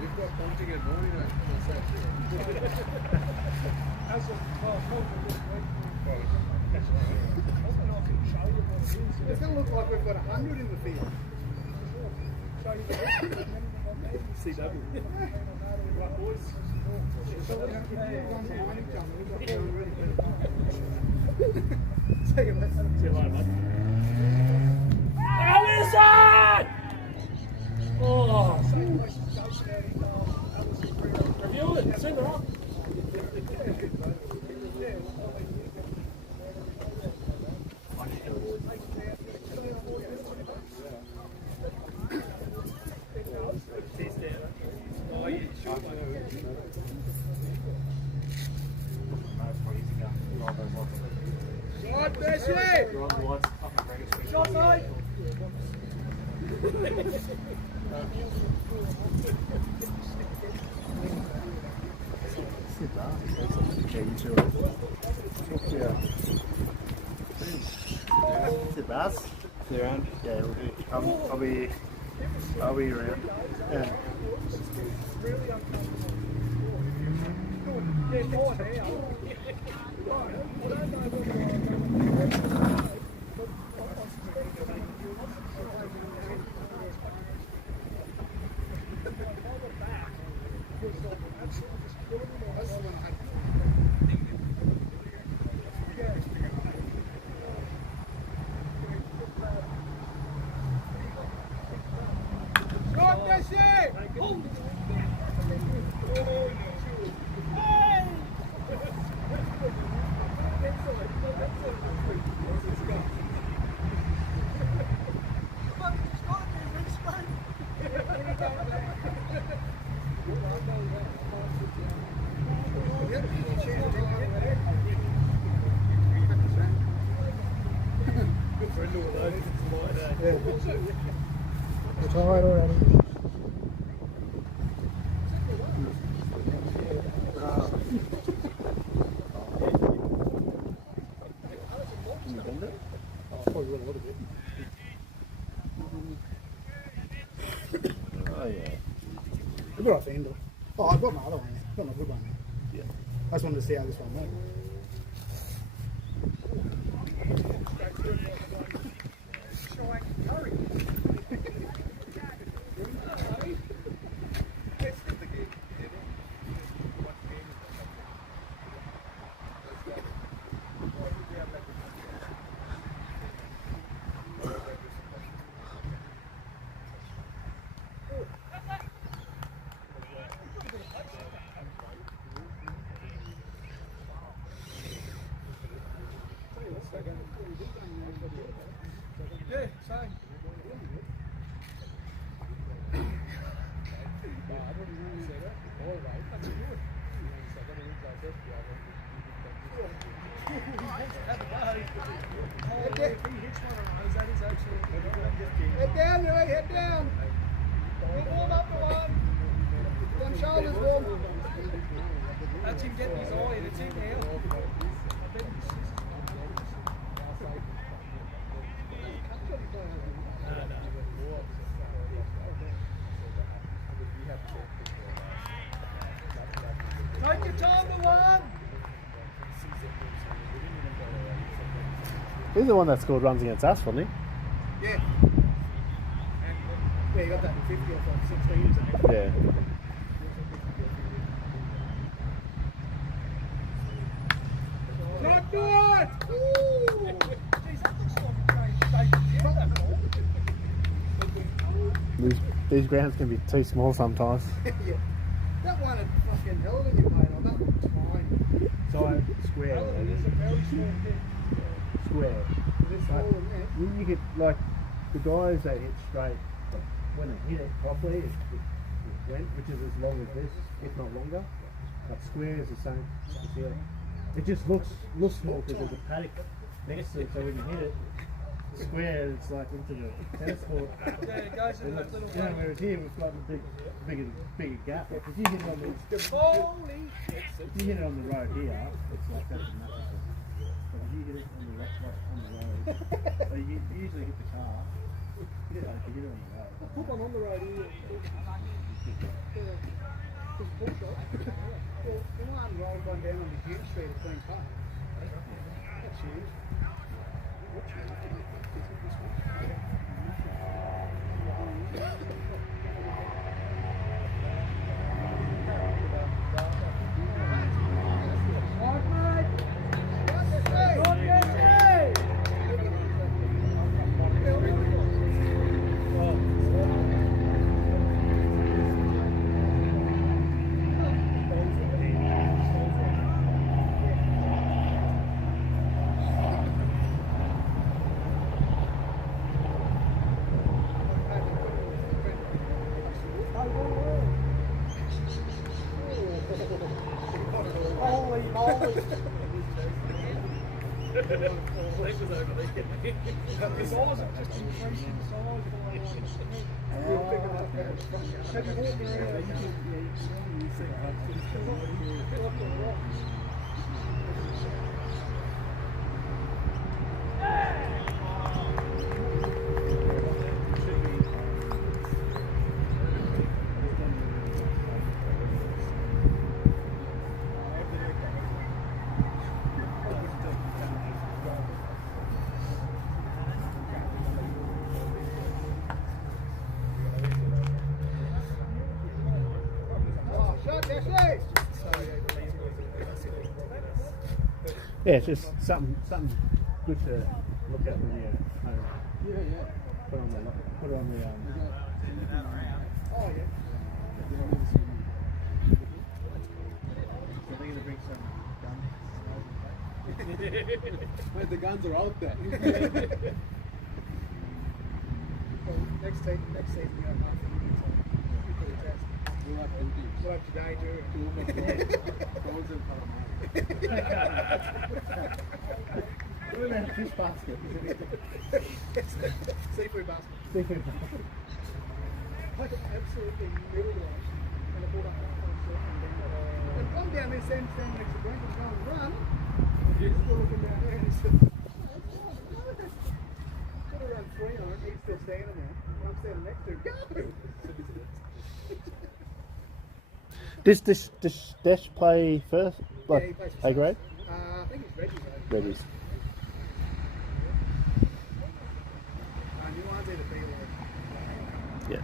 We've got punting and morning, mate. It's going to look like we've got 100 in the field. CW. Right, boys. So we're going to keep one behind each other. We've got four already. Second, let's See you later, mate. Allison! Oh. Review it. Send it up. Shot, Bessie! Shot, mate! Sit bass. You around? Yeah, we'll do. I'll be around. Yeah. We're tired already. Probably will a little bit. Oh yeah. We've got our fender. Oh, I've got my other one. I've got my good one. Yeah. I just wanted to see how this one went. Yeah, same. Head down, Louis, head down. Get warm up the one. Them shoulders warm. That's him getting his eye in, it's in now. Take your time to one. He's the one that scored runs against us, wasn't Yeah. Yeah, you got that in 50 off like 16 years ago. he? Yeah. Not good! Ooh! Jeez, that looks like a change. These grounds can be too small sometimes. Yeah. That one at fucking Eldon you played on, that was fine. So square. Eldon is a very small pitch. Square. It's smaller than this. You get like the guys that hit straight, but when they hit it properly, it went, which is as long as this, if not longer. But square is the same. Yeah. It just looks small because there's a paddock next to it, so when you hit it, square, it's like into the tennis court. Yeah, it goes in that little You know, whereas here we've got a bigger gap. If you hit it on the holy shit. if you hit it on the road here, it's like that's a massive thing. But if you hit it on the road, so you usually hit the car. If you hit it on the road. Put one on the road here. Just full shot. Well, the one rolled one down on the huge street at Queen Park. That's huge. The size of just increasing the size of Yeah, it's just something good to look at when you're home. Yeah. Put on the Oh, yeah. So they're going to bring some Wait, the guns are out there. Well, next season we have nothing. So we test. We'll have 10 teams. We'll have today too. Toowoomba, prawns and calamari. We're going to have fish basket. Seafood basket. Seafood basket. Like absolutely middle one. And I brought up one surfing down. And I'm down there standing next to Brent and going to run. He's still looking down there and he said, got around 3 on it, he's still standing there. And I'm standing next to him, go! Does Dash play first? Like Yeah, he plays for A grade? I think it's Reggie's though. Reggie's. You want there to be like, Yeah.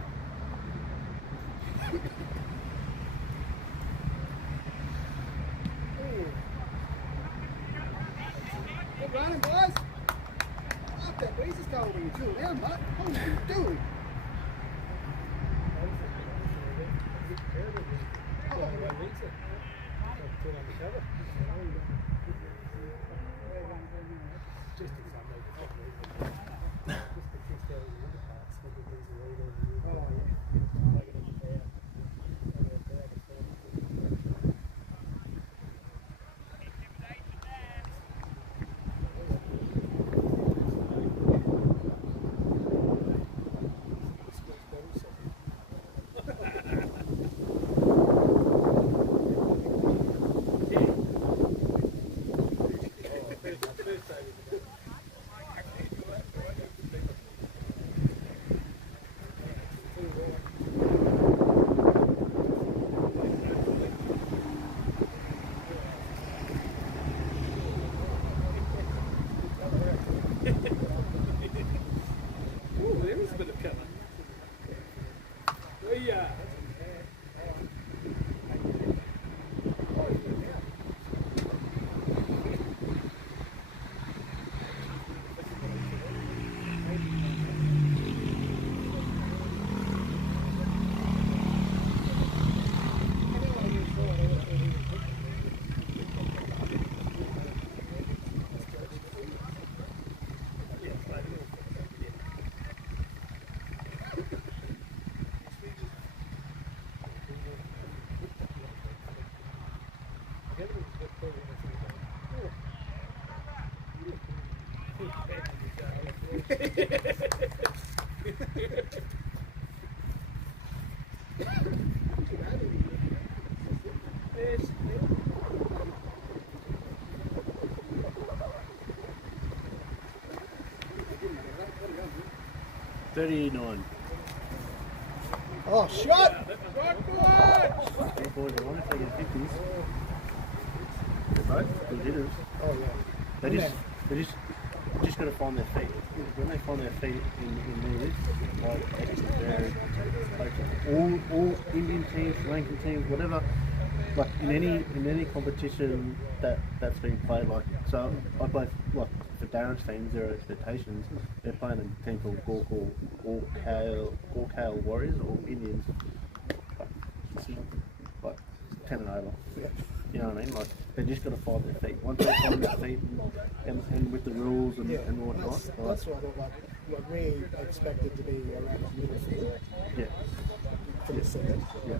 good running, boys. Fuck that breeze is cold when you chill down, mate. What are you doing? Yes. 39. Oh, shot! Three boys are on, taking 50s. They're both good hitters. Oh, yeah. They just got to find their feet. When they find their feet in these, like all Indian teams, Sri Lankan teams, whatever, like in any competition that's been played, like so I play like for Darren's team, Zero Expectations. They're playing a team called Gorkhale Warriors or Indians, like 10 and over. You know what I mean? Like they just got to find their feet. Once they find their feet, and with the rules and whatnot. That's what I thought. Like we expected to be around the middle field Yeah. for the season. Yeah.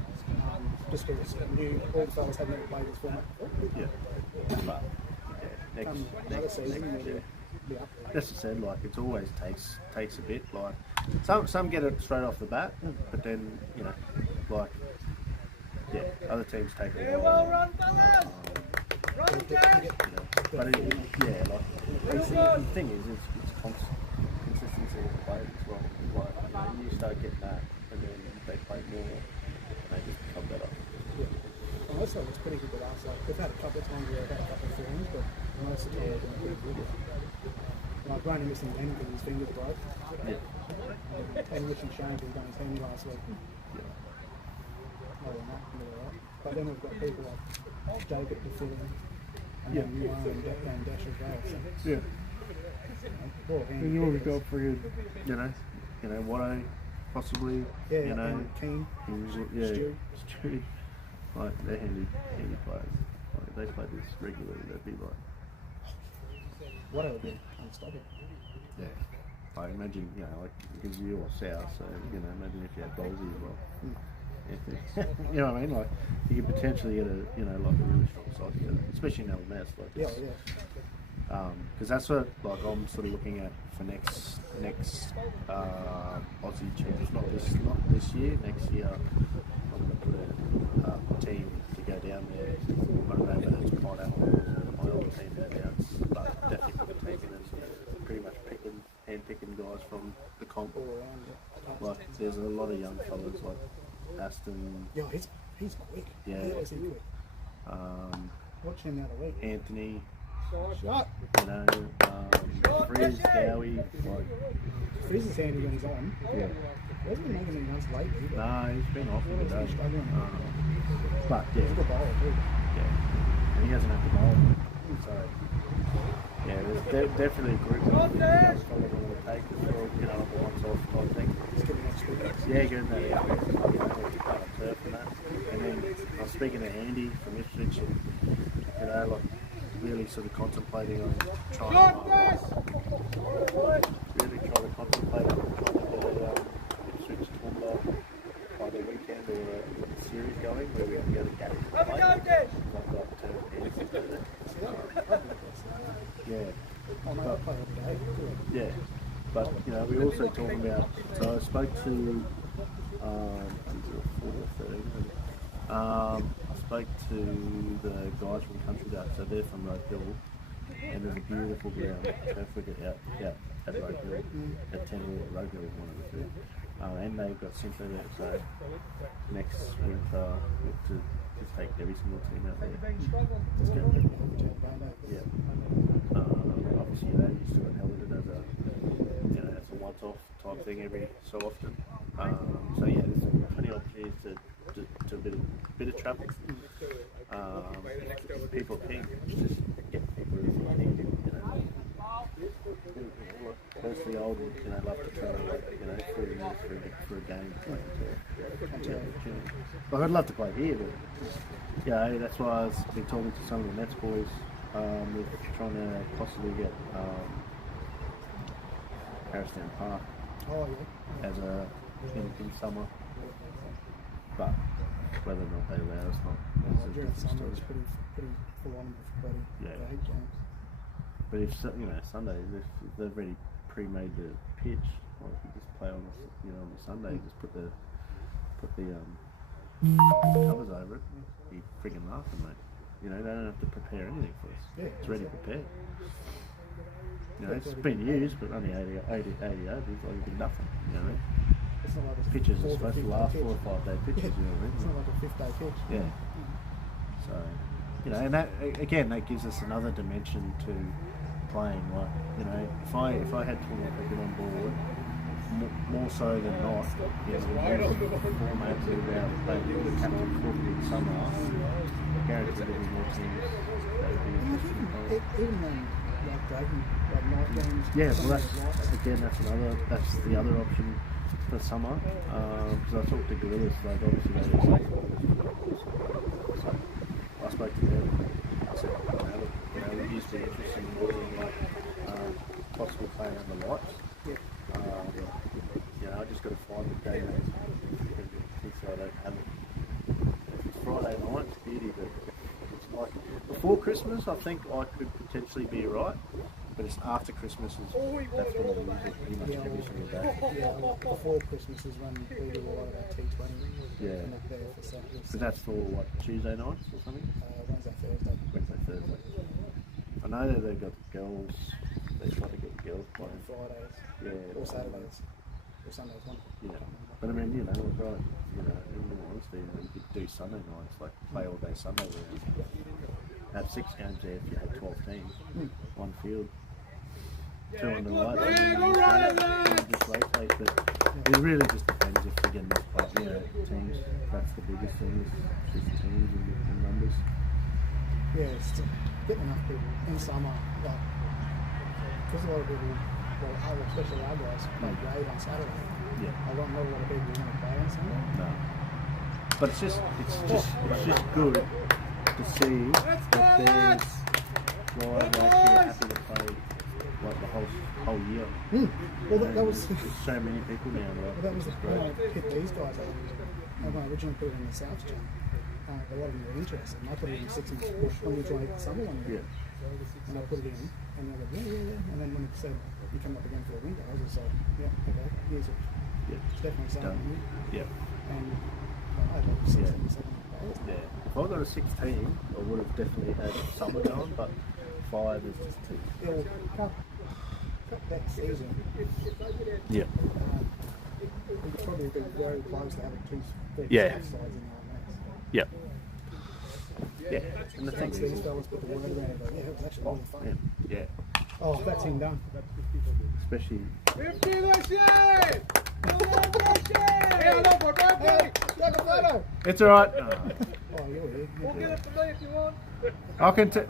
Just because new all the fellas had never played this format before. Yeah. But yeah, Another season, yeah. yeah. That's what I said, like it always takes a bit. Like some get it straight off the bat, but then like other teams take a Yeah, while. well run, fellas! Run, Cash! But the thing is, it's consistency of the players as well. Like you start getting that, and then they play more, and they just become better. Yeah. Well, also, it's pretty good with us. Like, we've had a couple of times where we've had a couple of films, but most of the time we've been pretty good. Like, we're only missing Ben because his fingers broke. Yeah. And missing Shane because he done his hand last week. Yeah. Other than that, we're all right. But then we've got people like Jacob to fill in, and then you and Dash as well. So, Yeah. and you already got for you know, Watto possibly. yeah, you know, and Keen. Stu. Like they're handy players. Like if they play this regularly, they'd be like, What would be unstoppable. yeah. I imagine, like because you're south, so imagine if you had Ballsy as well. You know what I mean? Like you could potentially get a like a really strong side together, especially in LMS. Like because that's what like I'm sort of looking at for next Aussie champs. Not this year. Next year, I'm going to put a team to go down there. I don't know whether it's Pineapple or my old team there now, but definitely put a team in and pretty much hand picking guys from the comp. All around, yeah. Like there's a lot of young fellas like Aston. Yeah, he's quick. Yeah. He is quick. Watch him the other week. Anthony. Shot. Frizz, Dowie, like Frizz is handy when he's on. yeah. He hasn't been making any runs lately. But No, he's been off for the day. struggling. But He's a yeah, good bowler too. and he hasn't had to bowl. So yeah, there's definitely a group of fellas I'm going to take as well, the once off type thing. He's getting experience. Yeah, getting that out there, turf and that. And then I was speaking to Andy from Ipswich, and like really sort of contemplating on trying to contemplate on trying to get a Ipswich Toowoomba either weekend or a series going where we can get a game to play. Yeah. Oh, mate, I play every day. Yeah, but we also talking about. So I spoke to I spoke to the guys from Country Duck, so they're from Road Hill, and there's a beautiful ground, turf wicket out at Road Hill, at 10 or Road Hill is one of the two. And they've got Simpler there, so next winter look to take every single team out there. Let's get rid of it. Yeah. Obviously that used to held it as a it's a once-off type thing every so often. So yeah, there's plenty of opportunities to a bit of travel. People are keen, just get people who need it. Personally, I would love to travel for a game. Like I'd love to play here, but that's why I've been talking to some of the Nets boys. We're trying to possibly get Harrisdown Park as in summer, but whether or not they allow us not. During summer it's pretty full on with bloody Yeah. games. But if Sundays, if they're ready pre-made the pitch. Like you just play on the, on the Sunday, just put the covers over it. Be friggin' laughing, mate. They don't have to prepare anything for us. Yeah, It's ready prepared. It's been used, but only 80 overs, like it'd be nothing. It's not like a Pitches are 4 to supposed to 5 last pitch. 4 or 5 day pitches. It's not like a 5-day pitch. Yeah. So, and that again, that gives us another dimension to playing. Like, if I had tournament cricket on board, more so than not, the format to be able to play the captain cook in summer, I guarantee there'll be more teams that would be interested in playing. Even like Dragon, like night games. Yeah, well, that's the other option for summer. Because I talked to Gorillas, like obviously they were saying, so I spoke to them. I said, look, it used to be interesting in watching possible playing on the lights. I just got to find the day that so I don't have it. If it's Friday night, it's beauty, but it's like before Christmas, I think I could potentially be right. But it's after Christmas, that's when we use it pretty much every single day. Yeah, before Christmas is when we do a lot of our T20. Yeah. And up there for Saturday. So that's for what, Tuesday nights or something? Wednesday, Thursday. I know that they've got girls, they try to get girls playing. Fridays. Yeah. Or Saturdays. Or Sundays, one. Yeah. But I mean, right, in all honesty, you could do Sunday nights, like play all day Sunday round. Have 6 games there if you had 12 teams, one field. 2 on the right, just rotate, but it really just depends if you're getting enough players, teams. That's the biggest thing, is just teams and numbers. Yeah, it's to get enough people in summer, like, because a lot of people, especially our guys, play grade on Saturday. Yeah. Not a lot of people want to play on Sunday. No. But it's just good to see that there's guys actually happy to play like the whole year. Well, that was There's so many people now. Like, that was when I picked these guys up. When I originally put it in the South Jam, a lot of them were interested. And I put it in 6 inch when we were trying to hit the summer one. Yeah. And I put it in, and they were yeah. And then when it said you come up again for a window, I was just like, yeah, okay, here's it. Yeah. It's definitely something new. Yeah. And I had like 16, 17 players. Yeah. If I got a 16, I would have definitely had summer going, but 5 is just too. Yeah, well, cut that season. Yeah. We could probably be very close to having 2 Yeah. sides in our mess. Yeah. Yeah. And the thing Thanks, is, these fellas put the word around it, but yeah, it was actually really fun. yeah. Oh, that's him done. Especially. 50, let's see! Take a photo! It's alright. Oh, you're here. We'll get it for me if you want. I can take.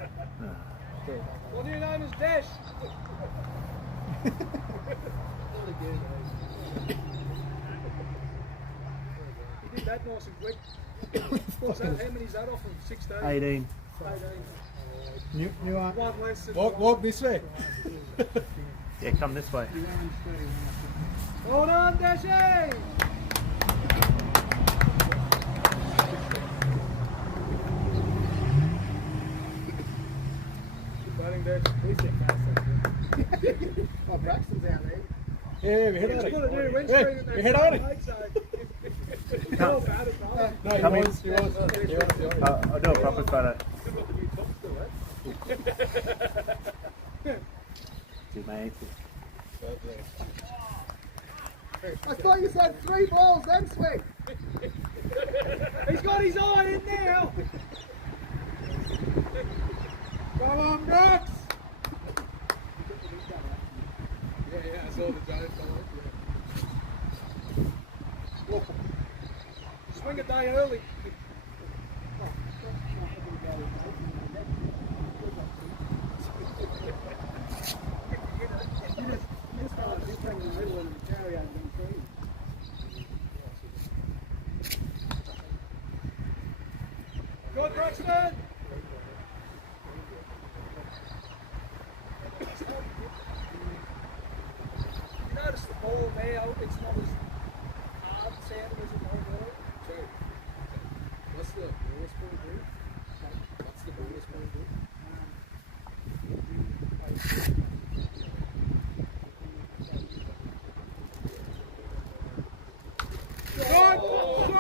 Well, your name is Dash. He did that nice and quick. How many's that off him? 16? 18. 18. You are. One less than Walk this way. Yeah, come this way. Hold on, Dashy! Batting Dash. Oh, Braxton's out there. Yeah, we hit He's on got to do it. windscreen in We hit on it. No, bad at all. No, Come he in. was. I'll do a proper photo. Cheers, mate. I thought you said 3 balls, then swing. He's got his eye in now. Come on, Brooks! Yeah, I saw the giant fellow. Swing a day early. Good, Braxton. You notice the ball now, it's not as hard sounding as it was earlier. True. What's the bonus point do? What's the bonus point do?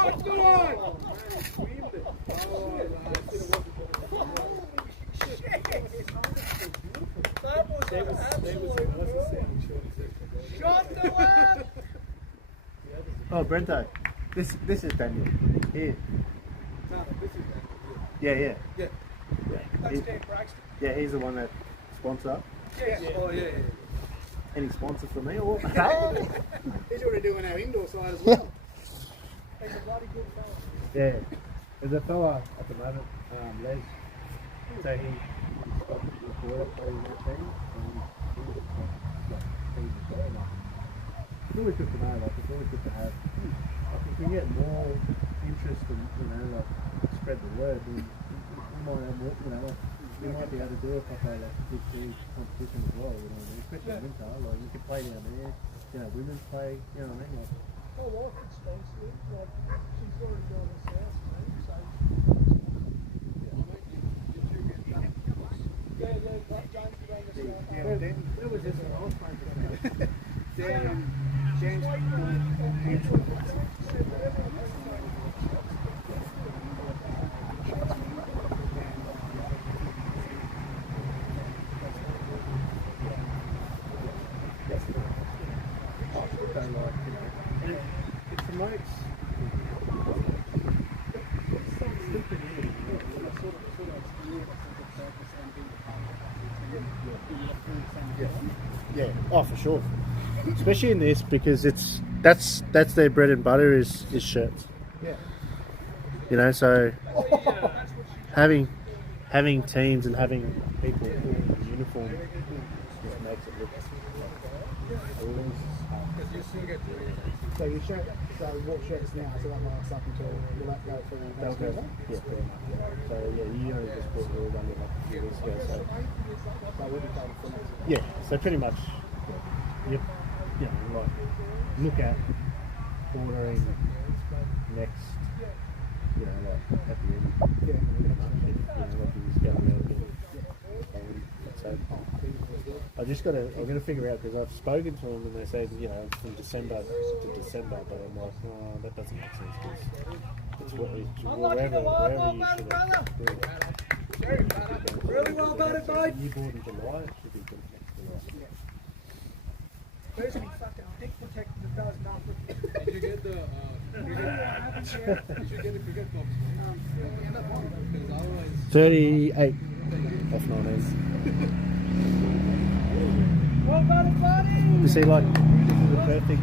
That's the one! That was an absolute shot the web! Oh, Brento. This is Daniel. Here. Yeah. Yeah. That's Dave Braxton. Yeah, he's the one that sponsor. Yeah. Oh yeah. Any sponsor for me or? He's already doing our indoor side as well. He's a bloody good fella. Yeah. There's a fella at the moment, Les. So he's got the boiler playing that thing. And he's it's always good to know, like it's always good to have. Like if we get more interest and like spread the word, then we might have more, like, we might be able to do a proper like big competition as well, especially in winter. Like you can play down there, women's play, you know what I mean? Like, My wife would sponsor it. Like, she's already doing this house, mate. So, yeah, James around this house. where was this when I was playing for James. It promotes. Yeah. Oh, for sure. Especially in this because that's their bread and butter is shirts. Yeah. So having teams and having people in uniform just makes it look. Because you still get to So your shirt, so what shirts now? So that lasts up until will that go for They'll go. Yeah. So you only just put your one in like 2 weeks ago. So that will be covered for next year. yeah. So pretty much, like look at ordering next. Like at the end. Pretty much. Like you just go around and I'm gonna figure out because I've spoken to them and they say from December to December, but I'm like, oh, that doesn't make sense because it's wherever you should have. Really well batted, mate. You bought in July, it should be good next July. There's any fucking dick protector that does nothing. Did you get the cricket box? Because otherwise 38 off 19. Well batted, buddy. You see, like, this is the perfect.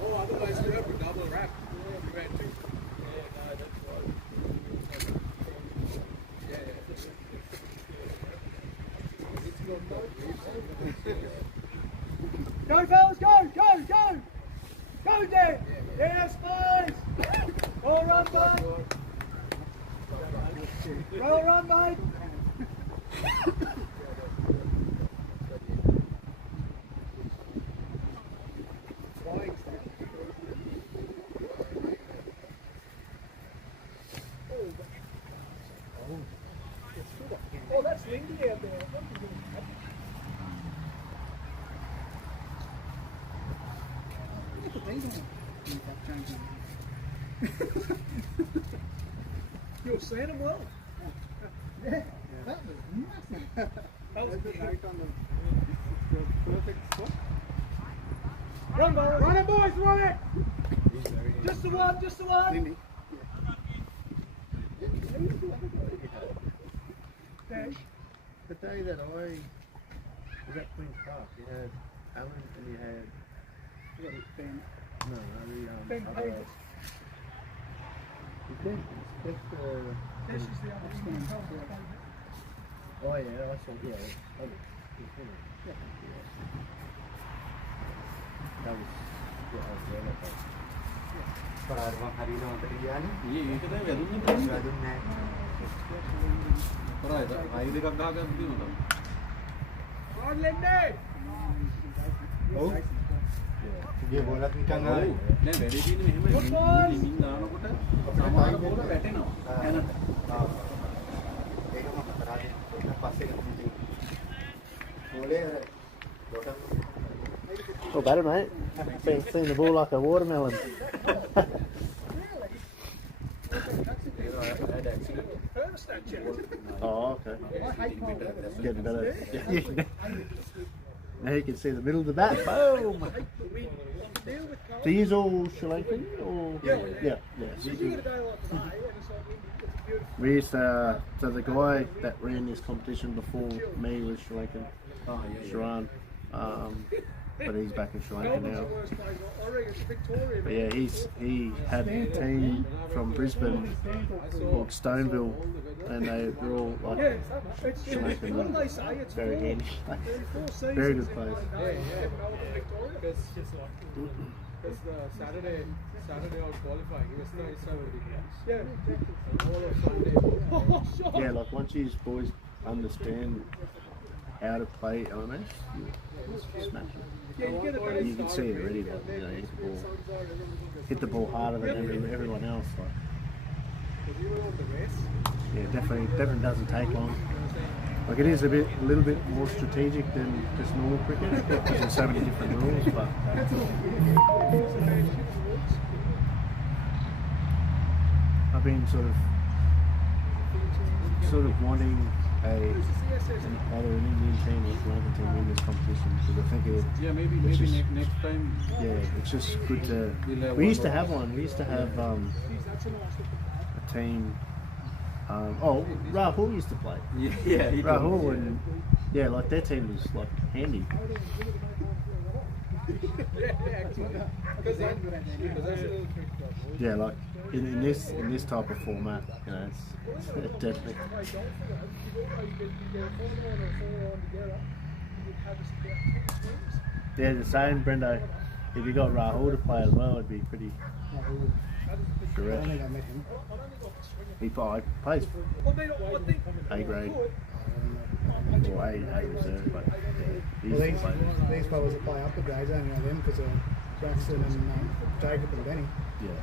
oh, otherwise you have to double wrap. You had to. Go, fellas, go! Go there! Yes, boys! Well run, mate! Well run, mate! Oh, that's Lindy out there. You're seeing him well. Yeah, that was nothing. That was good. Perfect spot. Run, boys! Run it, boys! Run it! Just the one, just the one. Dash. The day that I was at Queen's Park, you had Alan and you had Ben. no, Ben other. Pages. Is that that's the? Dash is the other Indian culture. Oh yeah, I saw. Yeah, that was. Yeah, I was there that day. පරාදම හරියන උන්ට ගියානේ. ඒකද වැදුන්නේ වැදුන්නේ නැහැ. කරාද අය දෙකක් ගහගන්න දිනුනා. Run, Lindy! ඔව්. ගේ බෝලත් නිකන් ආවේ. නෑ වැඩි දින මෙහෙම ලිමින් දානකොට සමාන බෝල වැටෙනවා. එනට. ඒක මම පරාදේ පස්සේ Not bad, mate. Seeing the ball like a watermelon. Oh, okay. Getting better. Now you can see the middle of the bat. Boom! Do you use all Sri Lankan? Or? Yeah. So you do. We used to, so the guy that ran this competition before me was Sri Lankan, Sharan, but he's back in Sri Lanka now. But yeah, he had a team from Brisbane called Stoneville, and they were all like Sri Lankan, very handy, very good place. Because the Saturday I was qualifying, it was nice. Yeah, exactly. Yeah, like once you boys understand how to play LMS, you smash it. You can see it already, like, you know, hit the ball harder than everyone else. Like. Yeah, definitely doesn't take long. Like it is a little bit more strategic than just normal cricket because there's so many different rules. But I've been sort of wanting either an Indian team or a Sri Lankan team win this competition because I think maybe next time. Yeah, it's just good to. We used to have one. We used to have a team. Rahul used to play. Yeah, Rahul and like their team was like handy. Yeah, like in this type of format, you know, it's definitely. Yeah, the same, Brendo. If you got Rahul to play as well, it'd be pretty. Correct. He plays A grade or A reserve, but These fellas that play up the grades, I only know them because of Braxton and Jacob and Benny. Yeah.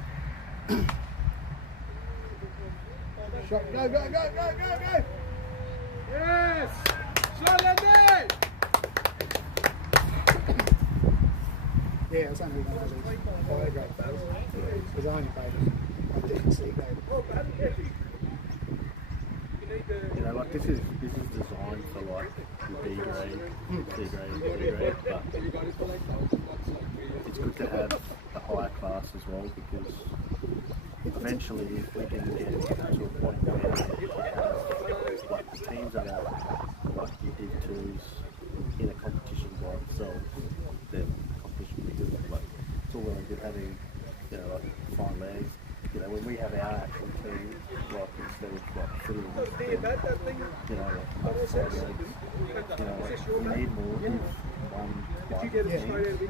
Shot, go! Yes! Shot at me! Yeah, it's only one of these higher grade fellas. Because I only played I didn't see grade. You know, like this is designed for like the B grade, C grade, D grade, but it's good to have a higher class as well because eventually if we can get to a point where we have like the teams that are like your Div 2s in a competition by themselves, then the competition will be good. Like it's all well and good having, you know, like fine legs. You know, when we have our actual team, like instead of like fiddling, you know, like outside legs, you know, like we need more than one like team.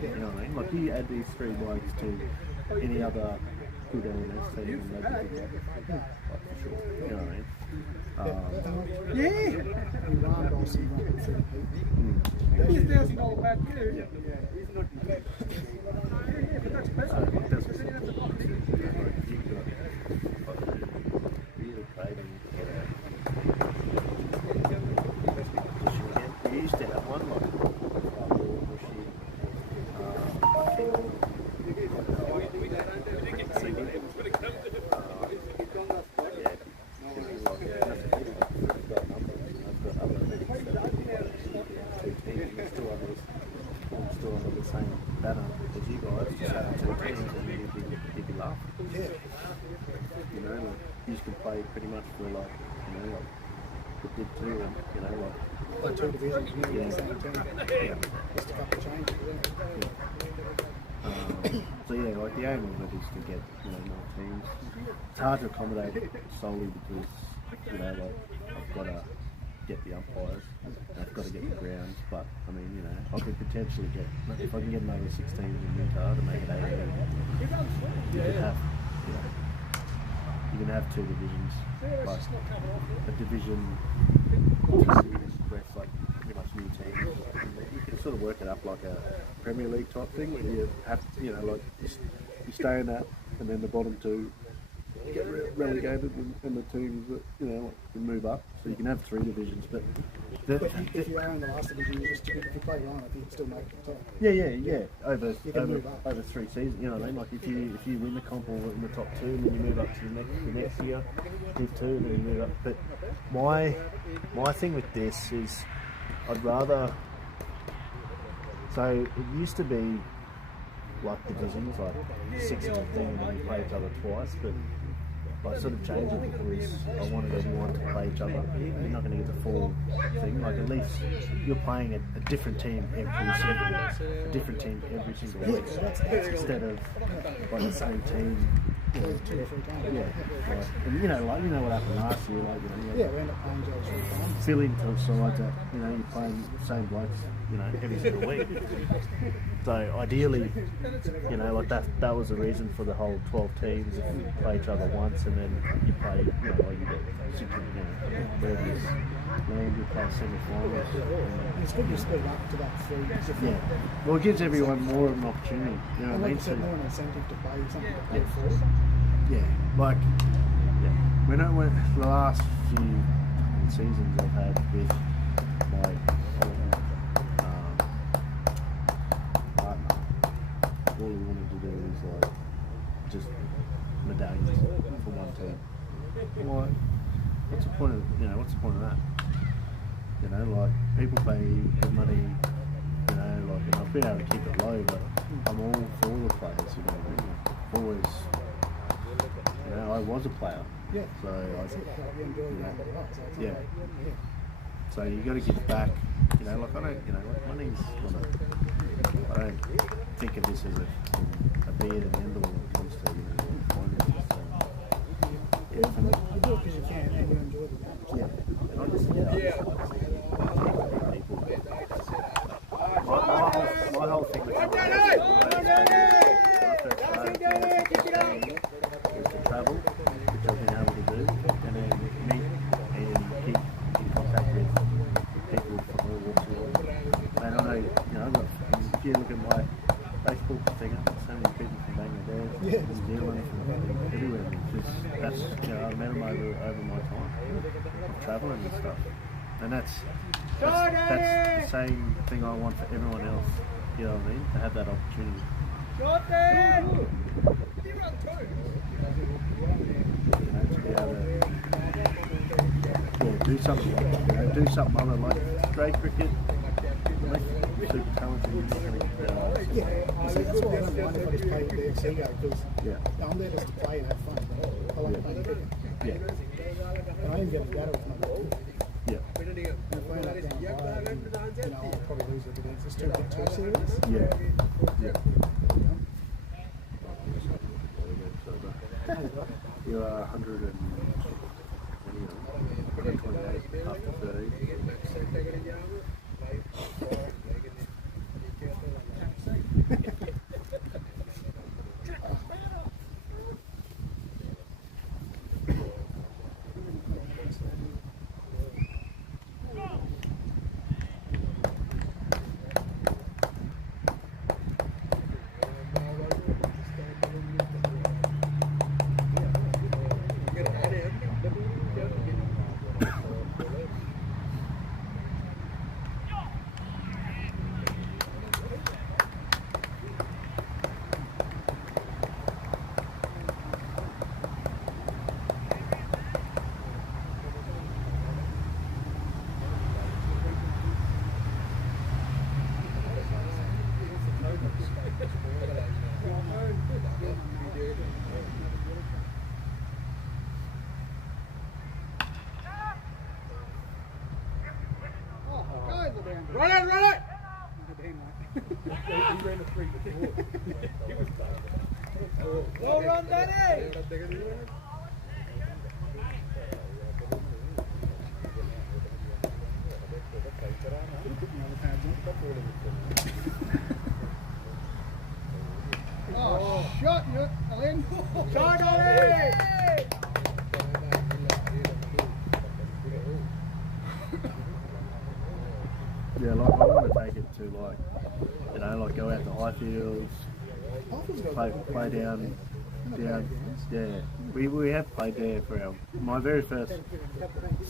You know what I mean? Like you add these three blokes to any other good LNS team and they'd be good, like for sure. You know what I mean? We run Dawson running through the heat. He's $1,000 back here. But that's better. That's Because then you have to pop it in. We used to have one like still under the same banner as you guys, just have two teams and you'd be laughing. You know, like you can play pretty much for like, you know, like the Div 2 and, you know, Like two divisions, you know, the same team. yeah. Just a couple of changes. So yeah, like the aim of it is to get, you know, more teams. It's hard to accommodate solely because, you know, like I've got to get the umpires, and I've got to get the grounds, but I mean, you know, I could potentially get, if I can get another 6 teams in Utah to make it 8, you can have 2 divisions, like a division where it's like pretty much new teams. You can sort of work it up like a Premier League type thing where you have, you know, like you stay in that and then the bottom 2 get relegated and the teams that can move up. So you can have 3 divisions, but If you are in the last division, if you play well enough, you can still make it to top. yeah. Over move up. over 3 seasons, you know what I mean? Like if you win the comp or in the top 2, and then you move up to the next year, Div 2, and then you move up. But my thing with this is, I'd rather. So it used to be like divisions, like 6 and 15, and then you play each other twice, but I sort of changed it because I wanted everyone to play each other. You're not going to get the full thing. Like at least you're playing a different team every single week, instead of like the same team. Yeah, right. And you know what happened last year. Like we end up playing each other 3 times. Filling to sides that you're playing the same blokes, every single week. So ideally, like that was the reason for the whole 12 teams. If you play each other once and then you play, like you get 6, whatever it is, land you play semi-finals. And it's good to split up to that 3 different. Yeah. Well, it gives everyone more of an opportunity. You know what I mean? Like you said, more an incentive to play something to play for. Yeah, like when the last few seasons I've had with my partner, all we wanted to do is like just medallions for one team. Like, what's the point of that? Like people pay good money, like, and I've been able to keep it low, but I'm all for the players, I've always. I was a player. Yeah. So you enjoy the game a lot. yeah. So you got to give back. Like I don't. Like money's not a. I don't think of this as a be it and end all when it comes to finances. You do it because you can and you enjoy the game. Yeah. And I just people. My whole thing with travel, which I've been able to do, and then meet and keep in contact with people from all walks of life. And I know, if you look at my Facebook thing, I've got so many people from Bangladesh, New Zealand, from everywhere. That's I've met them over my time of travelling and stuff. And that's the same thing I want for everyone else. You know what I mean? To have that opportunity. Do something other like grade cricket, super talented. So that's why I don't mind if I just play with the FC go, because I'm there just to play and have fun. I like playing cricket. And I even get better with my ball. Yeah. And if I end up down by, I'll probably lose it against it's too serious. Yeah. You're 128 after 30. Run it! Go run, Danny! Oh, shot you, Elaine. Shot Yeah, like I want to take it to like go out to high fields, play down. Yeah. We have played there for my very first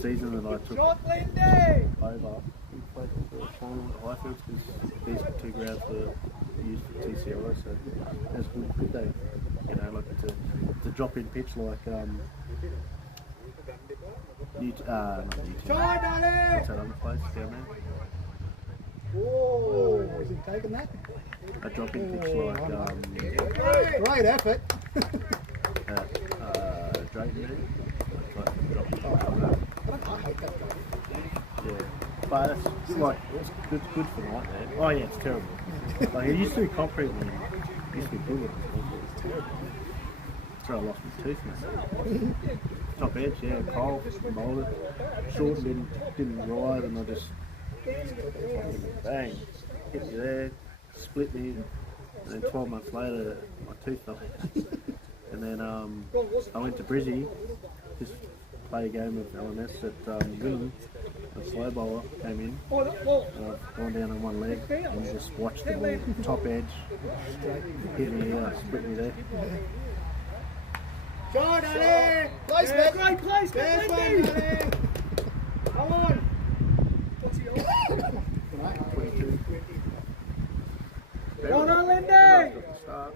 season that I took Short Lindy! over. We played for a final at Highfields because these two grounds were used for TCI, so that's good day. You know, like it's a drop-in pitch like not Newton. What's that other place down there? Oh, is he taking that? A drop-in pitch like Great effort. Drayton. I hate that guy. Yeah, but it's like it's good for night there. Oh yeah, it's terrible. Like it used to be concrete when it used to be good. It's terrible. So I lost my tooth now. Top edge, yeah, cold, molded, short, didn't ride, and I just bang, hit me there, split me, and then 12 months later my tooth fell. And then I went to Brizzy, just play a game of LMS at Willem. A slow bowler came in, and I've gone down on one leg and just watched the ball top edge, hit me, split me there. John, Ali! Place, man! Great place, There's one, Lindy! Ali! Come on! What's he on? 22. Well done, Lindy! Start.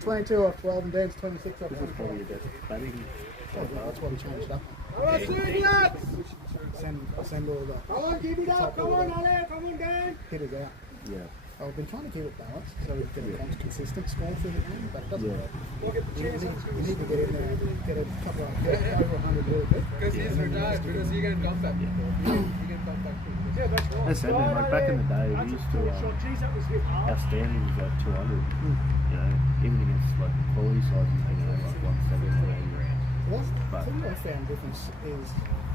22 off 12 and Dan's 26 off This is probably your best batting. That's why we changed up. All right, lads. Send all the Come on, keep it up. Come on, Ali. Come on, Dan. hitters out. Yeah. I've been trying to keep it balanced so we can get a consistent score through the game, but it doesn't Yeah. work. Look at the You chance. need to get in there, get a couple of, get over 100 really good. Because he's retired. Because he can dump that. He can dump that. Yeah, that's right. That's it, man. Like back in the day, we used to Jeez, that was hit hard. outstanding was like 200. You know, even against like quality sides and things, like 170 or 80 rounds. Well, But- the thing I found difference is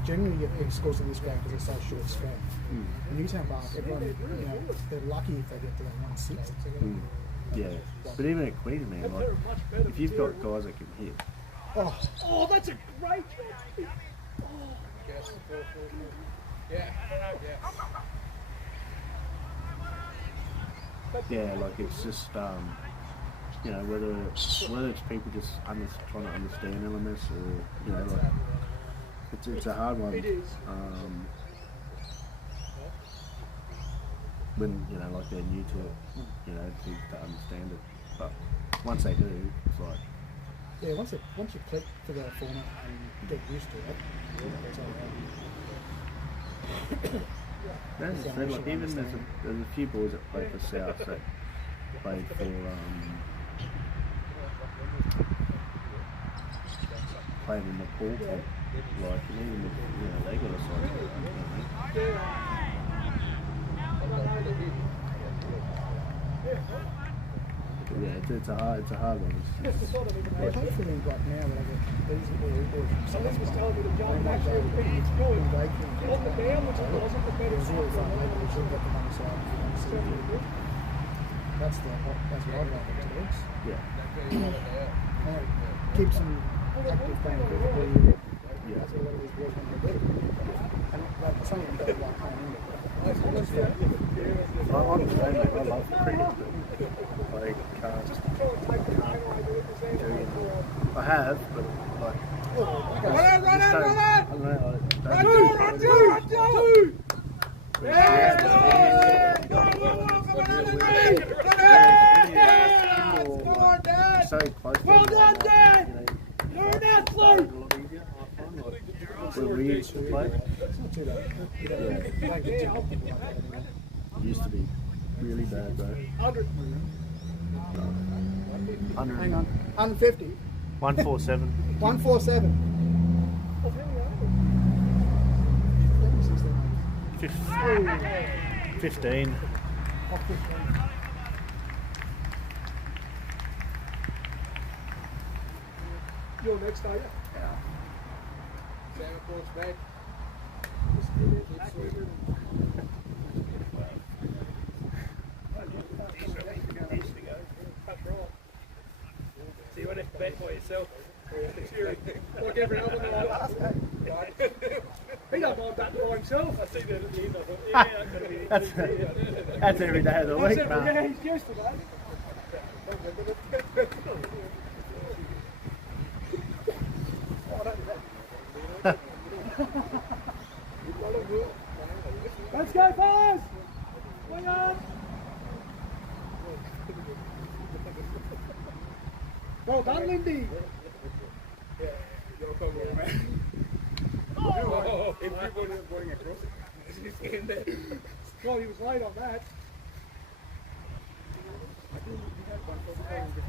generally you get scores in this ground because it's so short spread. Newtown Park, everyone, they're lucky if they get to that 160. Yeah. But even at Queen, man, like if you've got guys that can hit, Oh, Oh, that's a great job. yeah, like it's just you know, whether it's people just trying to understand elements or you know, like it's a hard one. It is. When you know, like they're new to it, you know, to understand it. But once they do, it's like yeah, once you click to the format and get used to it, that's the thing, like even there's a few boys that play for South that played for played in the pool club, like and even if, you know, they got a side. Yeah, it's a hard one. Well, hopefully, like now, when I get these little boys from So this was South, telling me the job they might actually go it's good. on the On the down, which wasn't the better Zero side. front leg, we should get them on the side. That's what I'd like them to do. Yeah, Keep some active playing physically. yeah. That's what a lot of these boys want to do. And some of them don't like playing in it. I'm the same, mate. I love cricket, but I can't do it. I have, but like. Run I don't know. So close. Well done, Dan! You're an athlete! When we used to play, It's not too bad. You don't yeah, don't get too comfortable like that anymore. it used to be really bad, bro. 100. Hang on. 150. 147. 147. 15. Off 15. You're next, are you? Sam Coach back. So you went to bet by yourself. Like every other night. He don't mind batting by himself. I see that at the end. I thought, yeah, that's going to be That's every day of the week, yeah, man. he's used to that. Let's go, fellas! Swing on! Well done, Lindy! Oh, everybody was going across it. He's in there. Well, he was late on that. I think he had 145 and 50.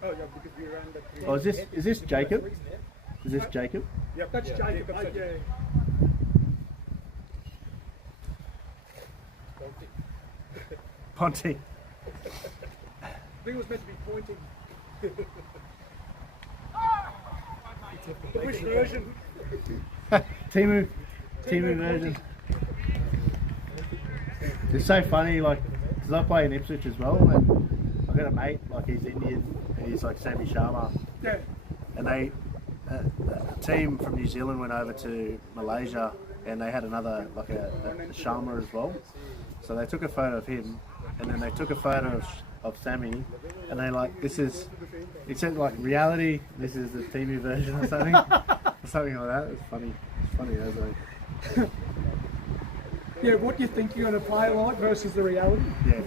Oh, yeah, because we ran the 3. Oh, is this Jacob? Is this Jacob? Yep, That's Jacob, Jacob's yeah. Ponty. I think it was meant to be pointing. The Bush version. Timu version. It's so funny, like, because I play in Ipswich as well, and I've got a mate, like, he's Indian, and he's like Sammy Sharma. Yeah. And a team from New Zealand went over to Malaysia, and they had another, like a Sharma as well. So they took a photo of him, and then they took a photo of Sammy, and they like, this is, it said like reality, this is the Timu version or something. Something like that. It's funny. It's funny, isn't it? Yeah, what you think you're going to play like versus the reality. Yeah.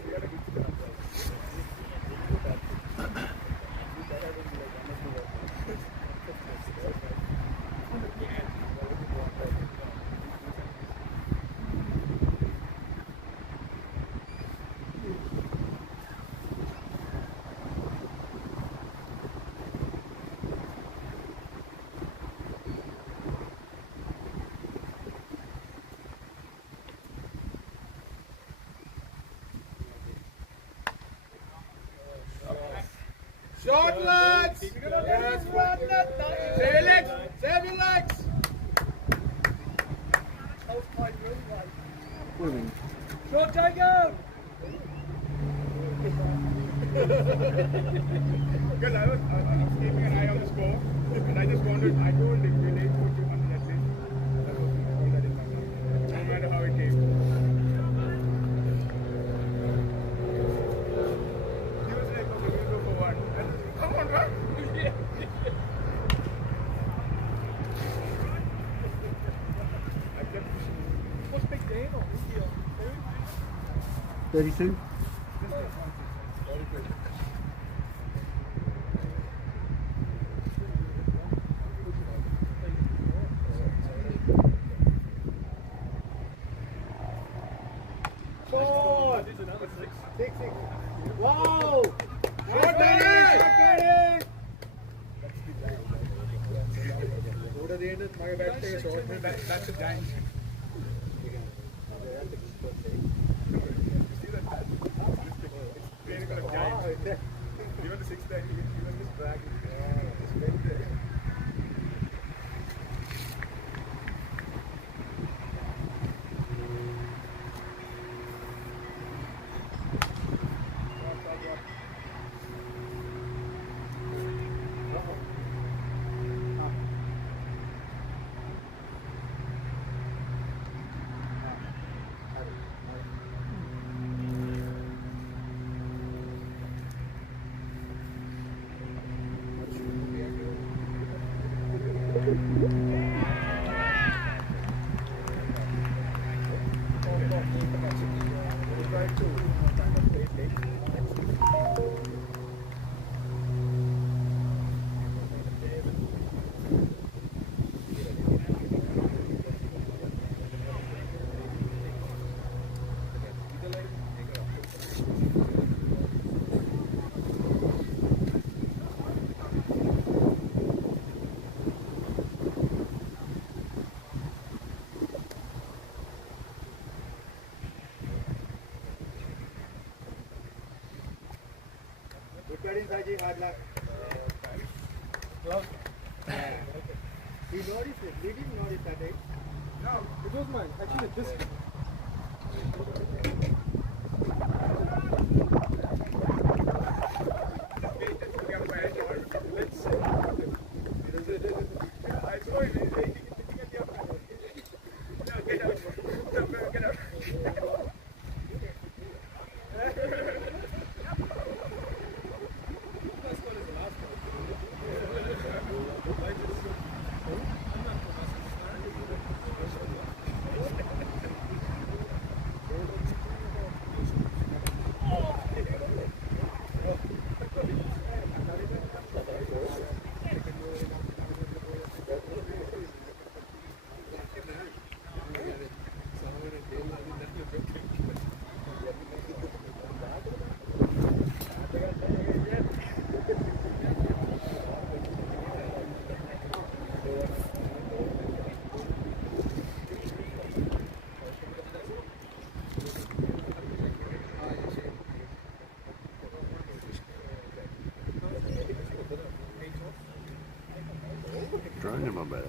Short legs! Yes, save your legs! Save your legs! That was played really well. What do you mean? Short Jacob! Because I was keeping an eye on the score, and I just wondered, I told him, we need to put you on that list. That was all that in my mind. No matter how it came. He was like, okay, we'll go for one. And, come on, run! I kept pushing him. What's Big Dan on? Is he on 32? Short! Six. Wow! Short Dennis! That's a giant. Even the 6 that even this drag is very good. Hard luck. He noticed it. We didn't notice that, eh? No, it was mine. Actually, this. Australia, my bad.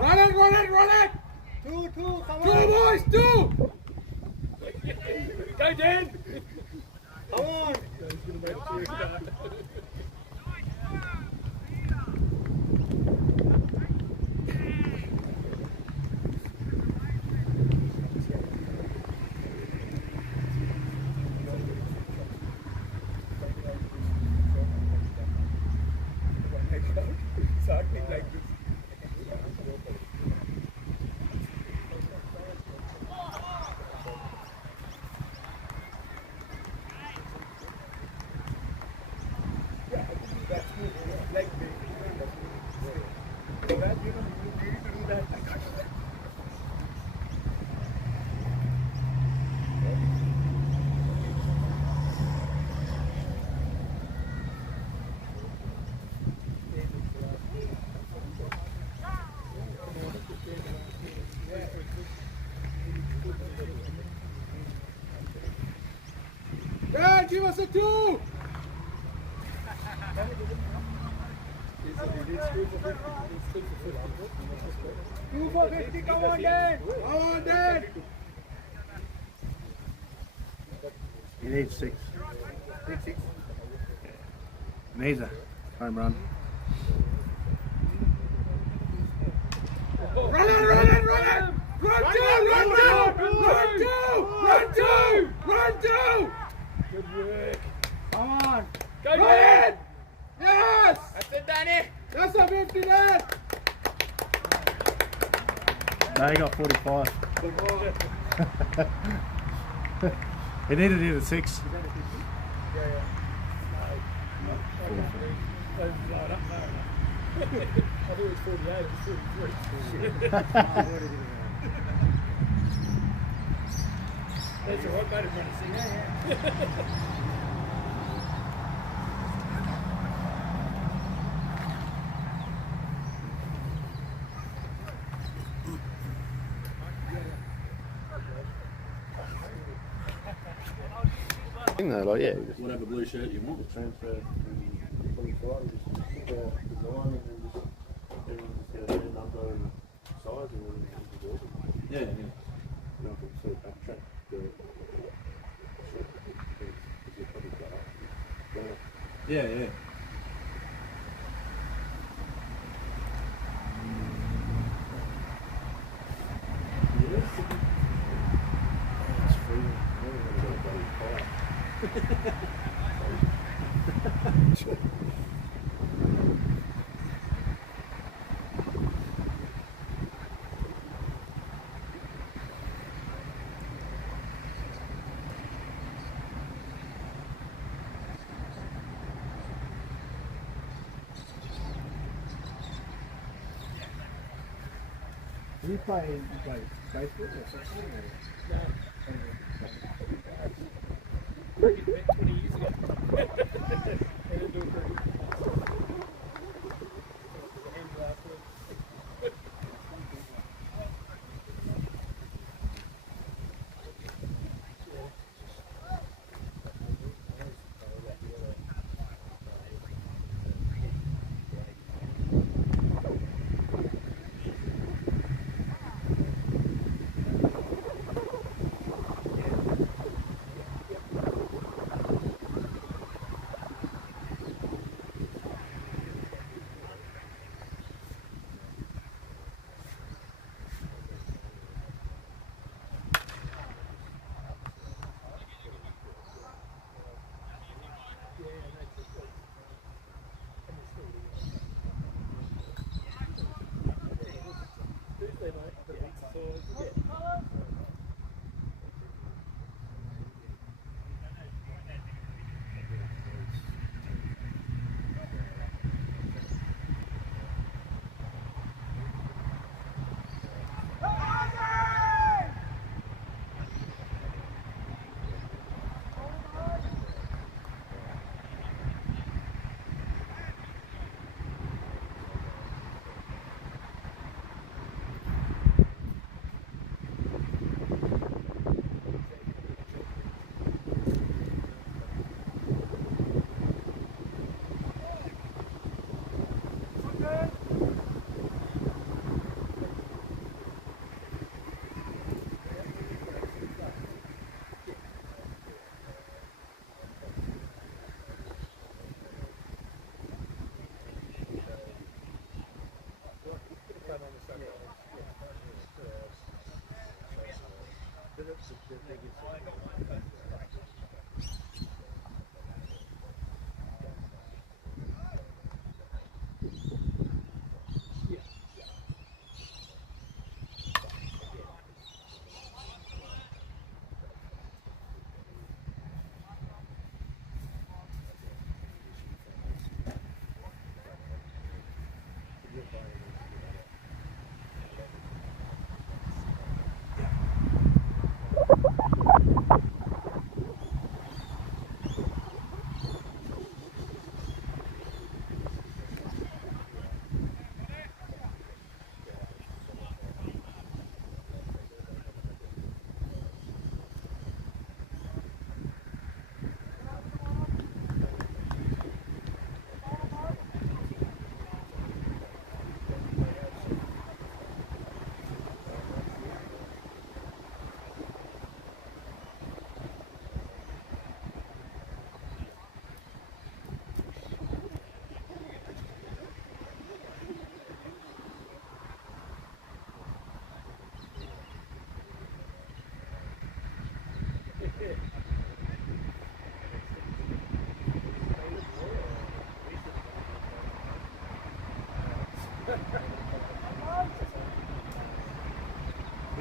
Run it, run it, run it! Two, come Two on! boys, two! Go, Dan! Come on! Something like this. on, give us a two! Two for 50, come on, Dan! Come on, Dan! You need six. Needs a home run. Run it! Run two! Good work. Come on. Go, Dan! Yes! That's it, Danny. That's a 50, Dan. No, he got 45. He needed to hit a six. I thought it was 48, it was 43. That's alright, mate, I'm running six. Though, like, yeah. Whatever blue shirt you want. Transfer from 25 and just put the design and then just everyone just get a new number and size and then just do it. Yeah, yeah. And I can sort of backtrack the shirt because you probably got up. Yeah, yeah. It's free. I don't really got a bloody fire. Do you play baseball or something? Cricket about 20 years ago. I didn't do cricket.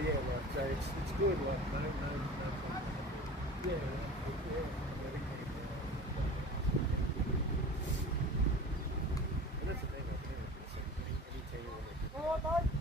yeah, like, so it's good, like, yeah, and that's the thing, like, any team will make it. All right, mate.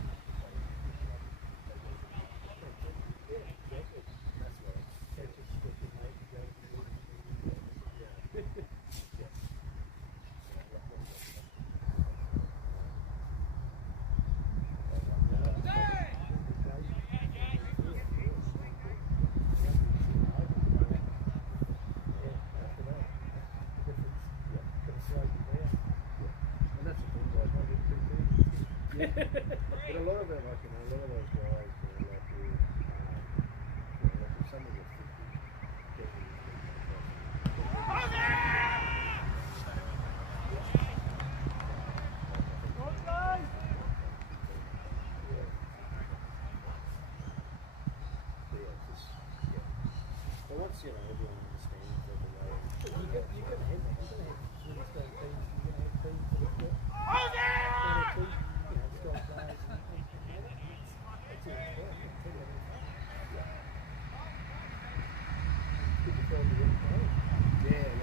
But a lot of it, like, a lot of those guys, like, like if someone gets 50, but once, everyone understands that the way you get ahead, really strong teams, you get teams that have got one or two, strong players, and that's it, it's fine. Good to tell me what to play. Yeah,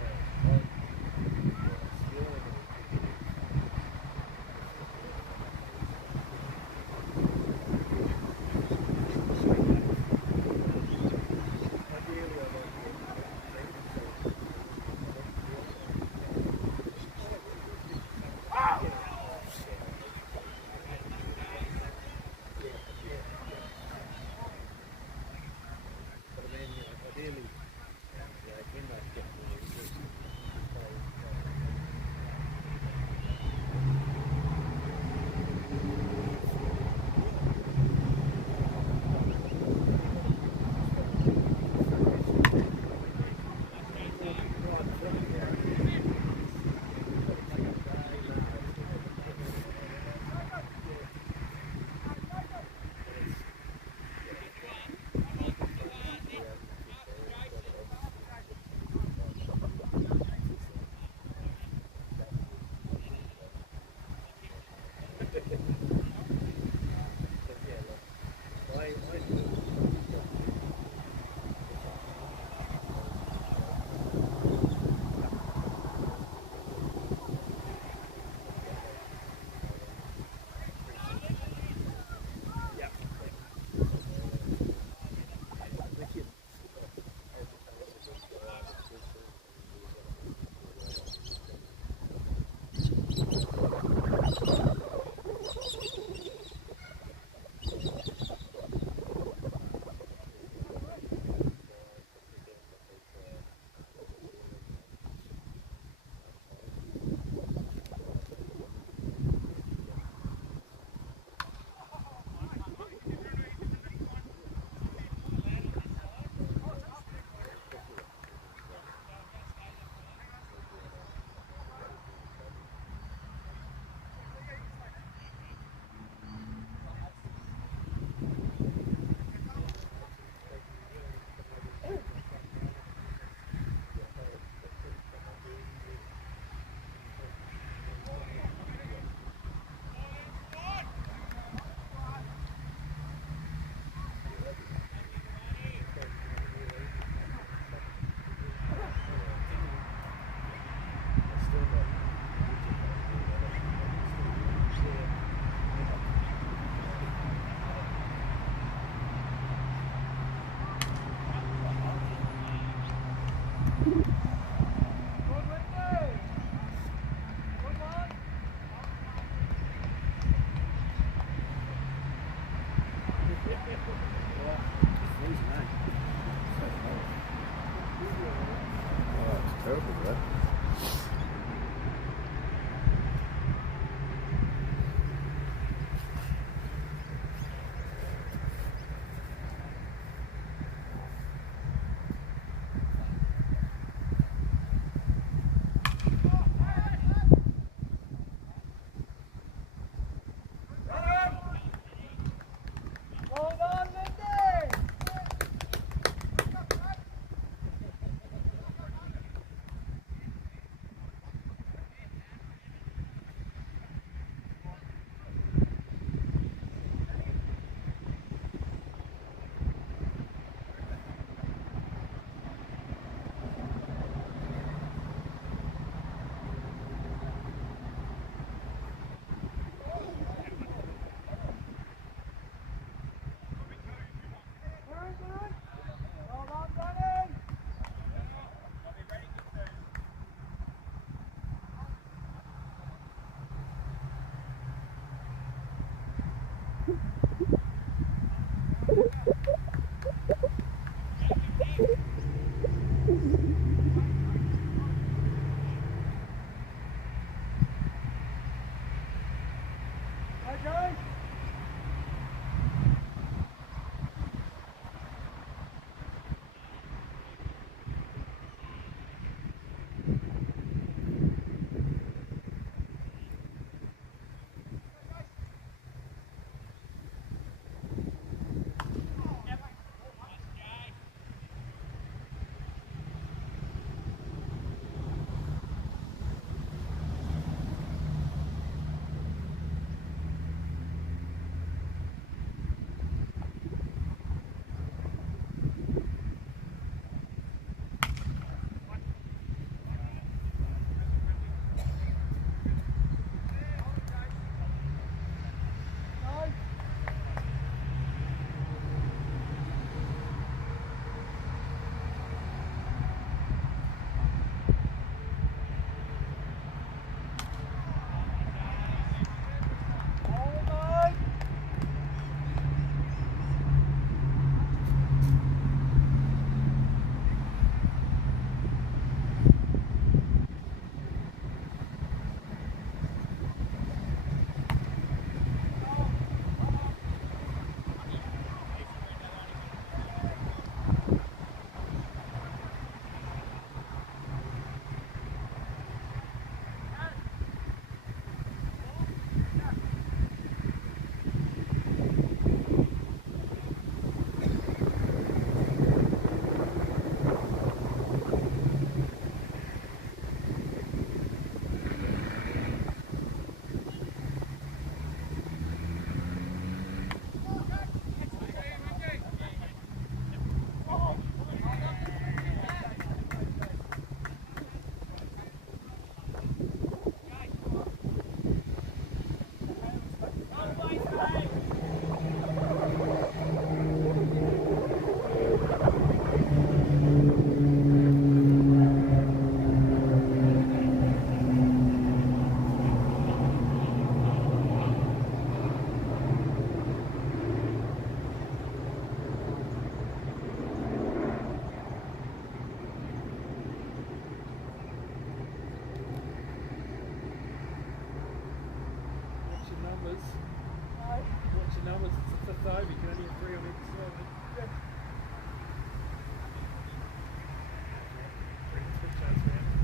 real big facility. Yeah. Bring the switch outs down.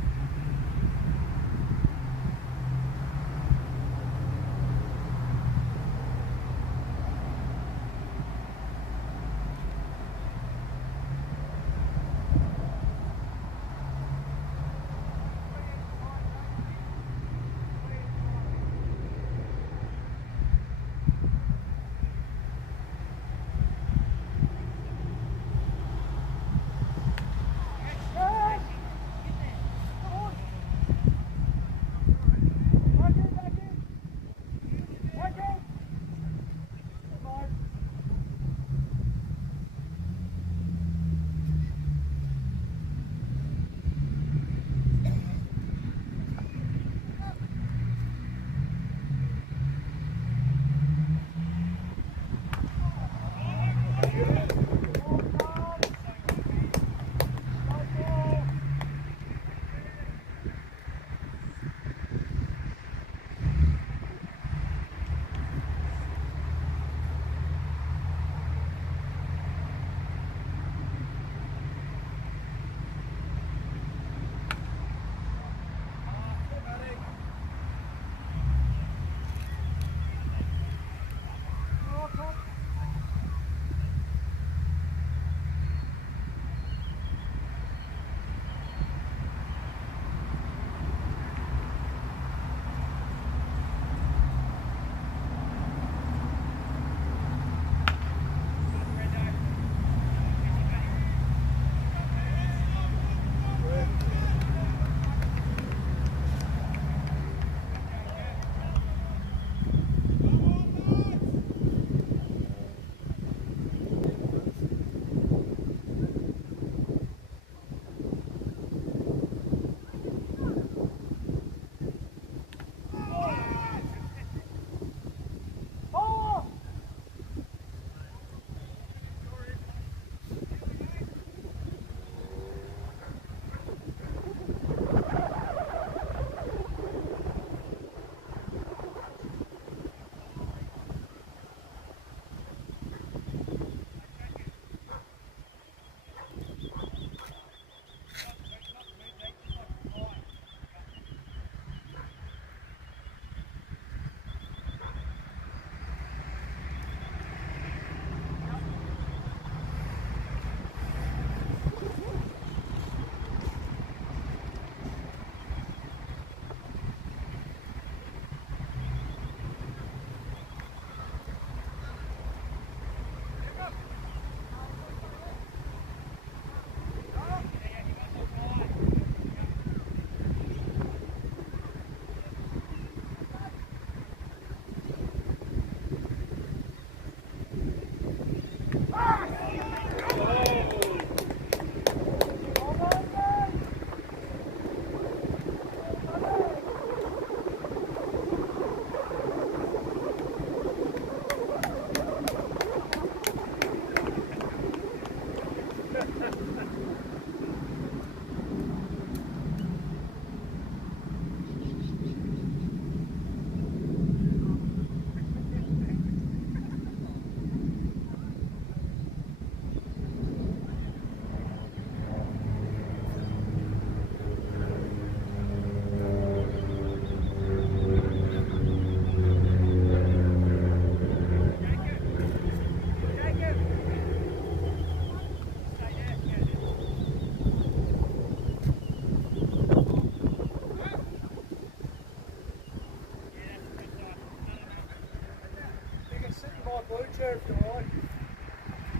chair if you want.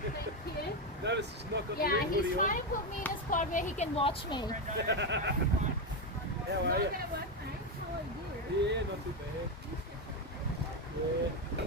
Thank you. Notice he's not got Yeah, the ring he's hoodie on. trying to put me in a spot where he can watch me. How Not are you? gonna work, mate. How are you? Yeah, not too bad. Yeah.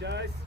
going, Jace.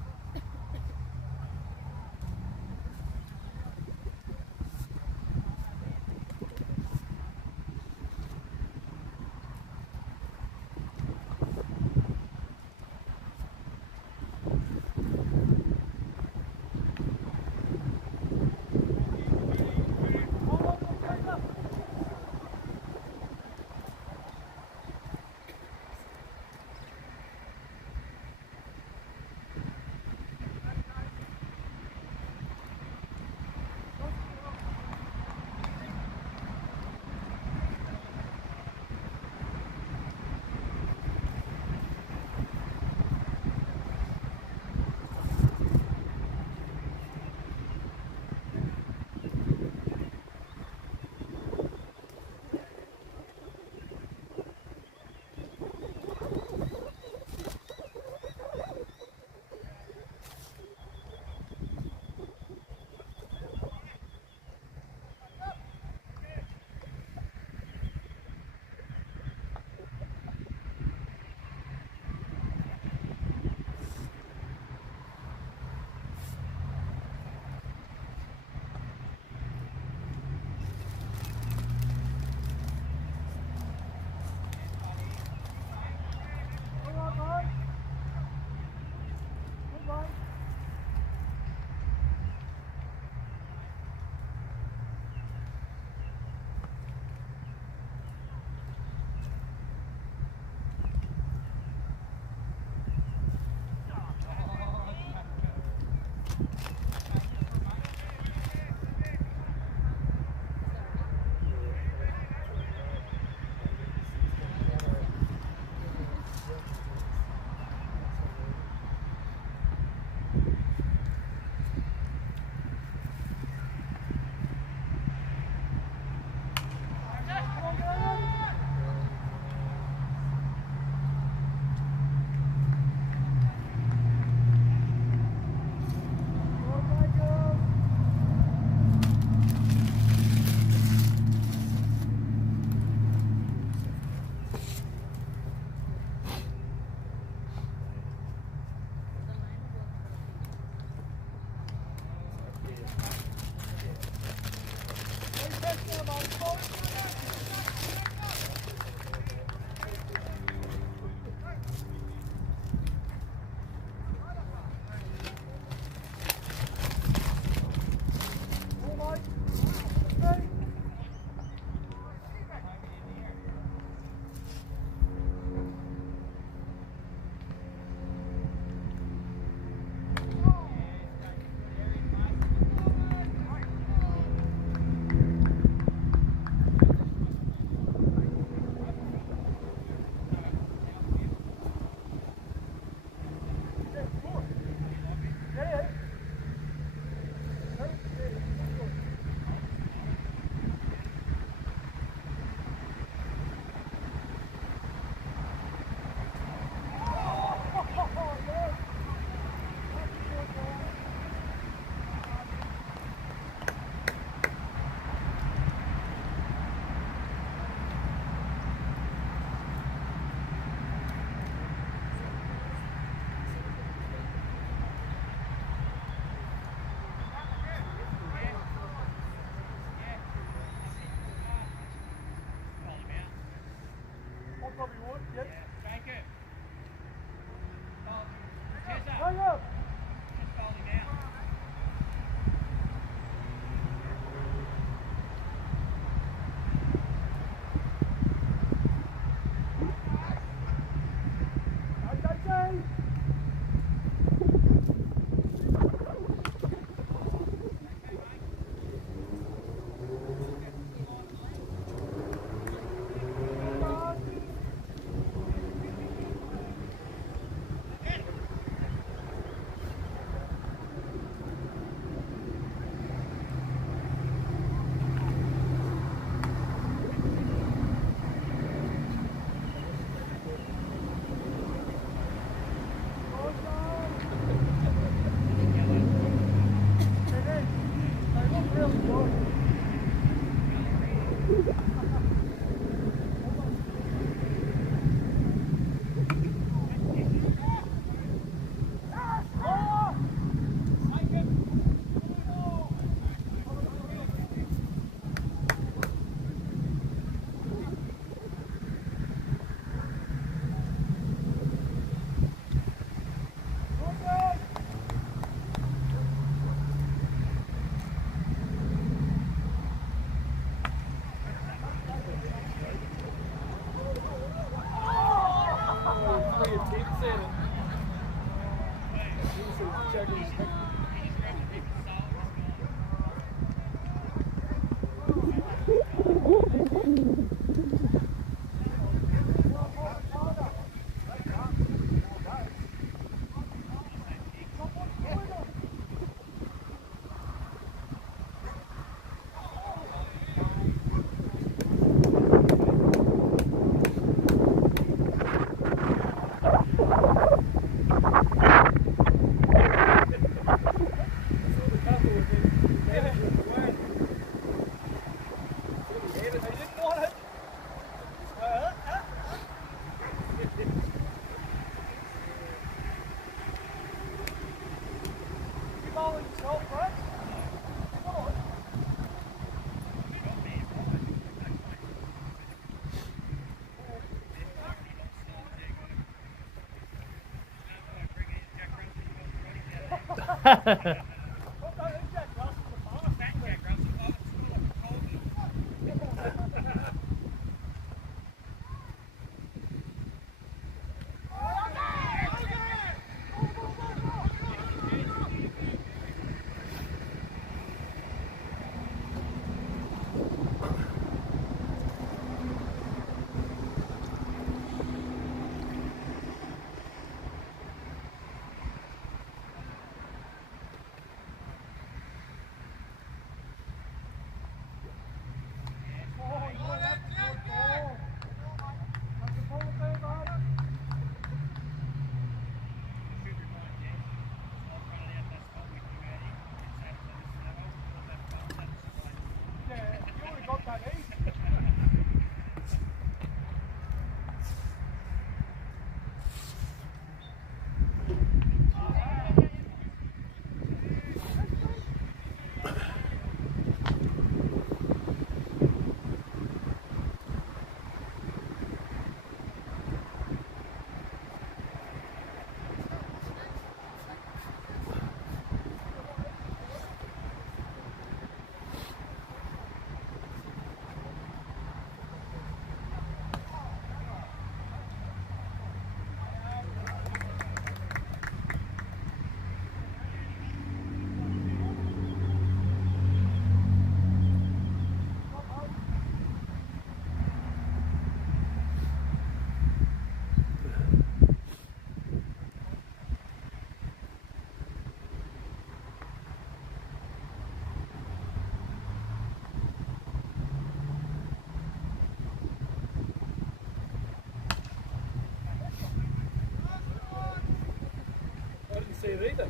See it either.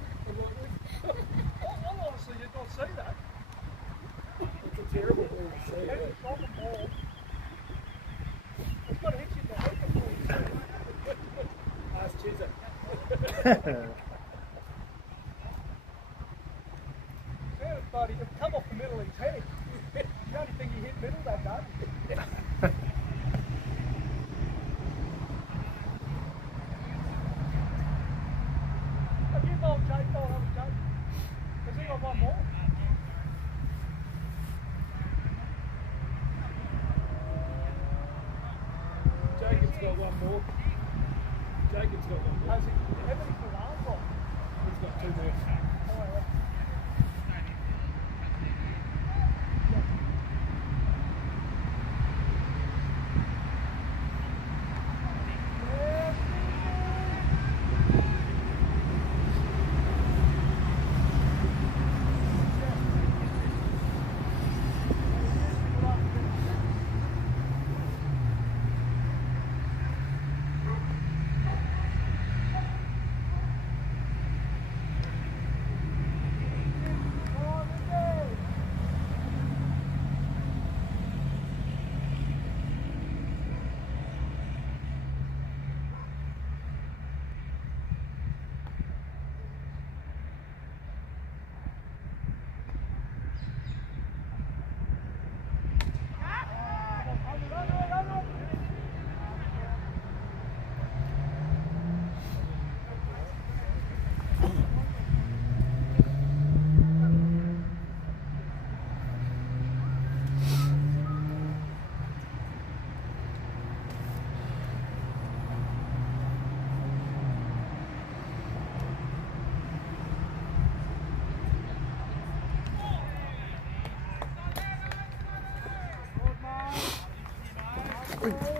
Honestly, you'd not see that. It's a terrible ball to see. It's a problem ball. It's got to hit you in the head before you see it. Ask Chizza. Yeah, buddy, it'll come off the middle and head. The only thing you hit middle that day. Have you bowled Jake? Oh, that was Jake. Has he got one more? Jacob's got one more. Jacob's got one more. Has he? How many for arms on? He's got two more. Oh, yeah. Go,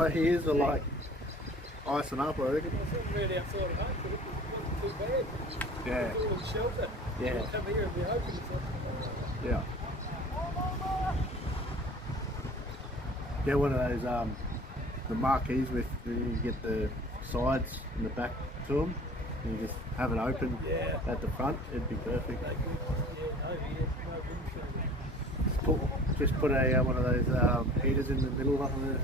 My ears are like icing up, I reckon. I was sitting right outside of home, but it wasn't too bad. Yeah. It's all in shelter. Yeah. You come here and be open. It's like, Yeah. Get one of those the marquees with you get the sides and the back to them. And you just have it open at the front. It'd be perfect. Just put a one of those heaters in the middle of it.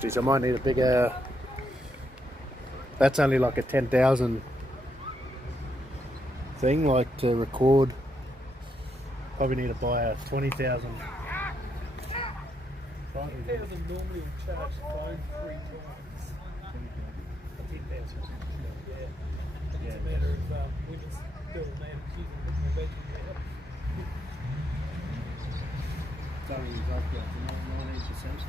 Geez, I might need a bigger. That's only like a 10,000 thing, like to record. Probably need to buy a 20,000. 10,000 normally will charge the phone 3 times. 10,000. Yeah. It's a matter of when it's still a man who's using the battery now. It's only up to 19%.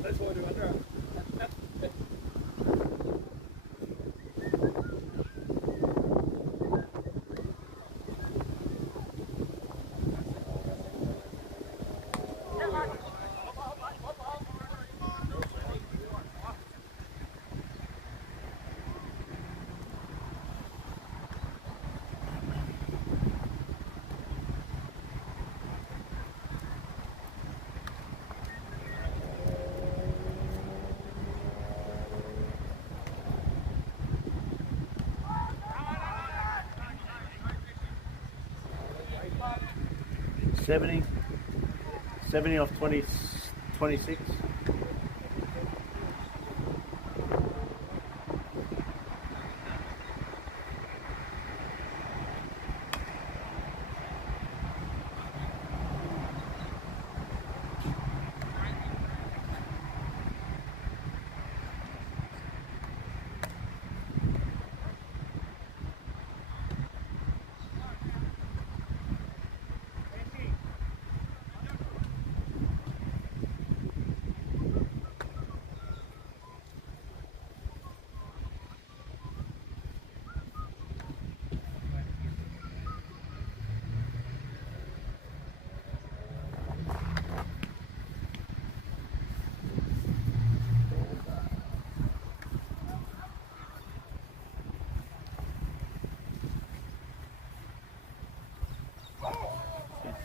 That's why I do under. $70 off 26.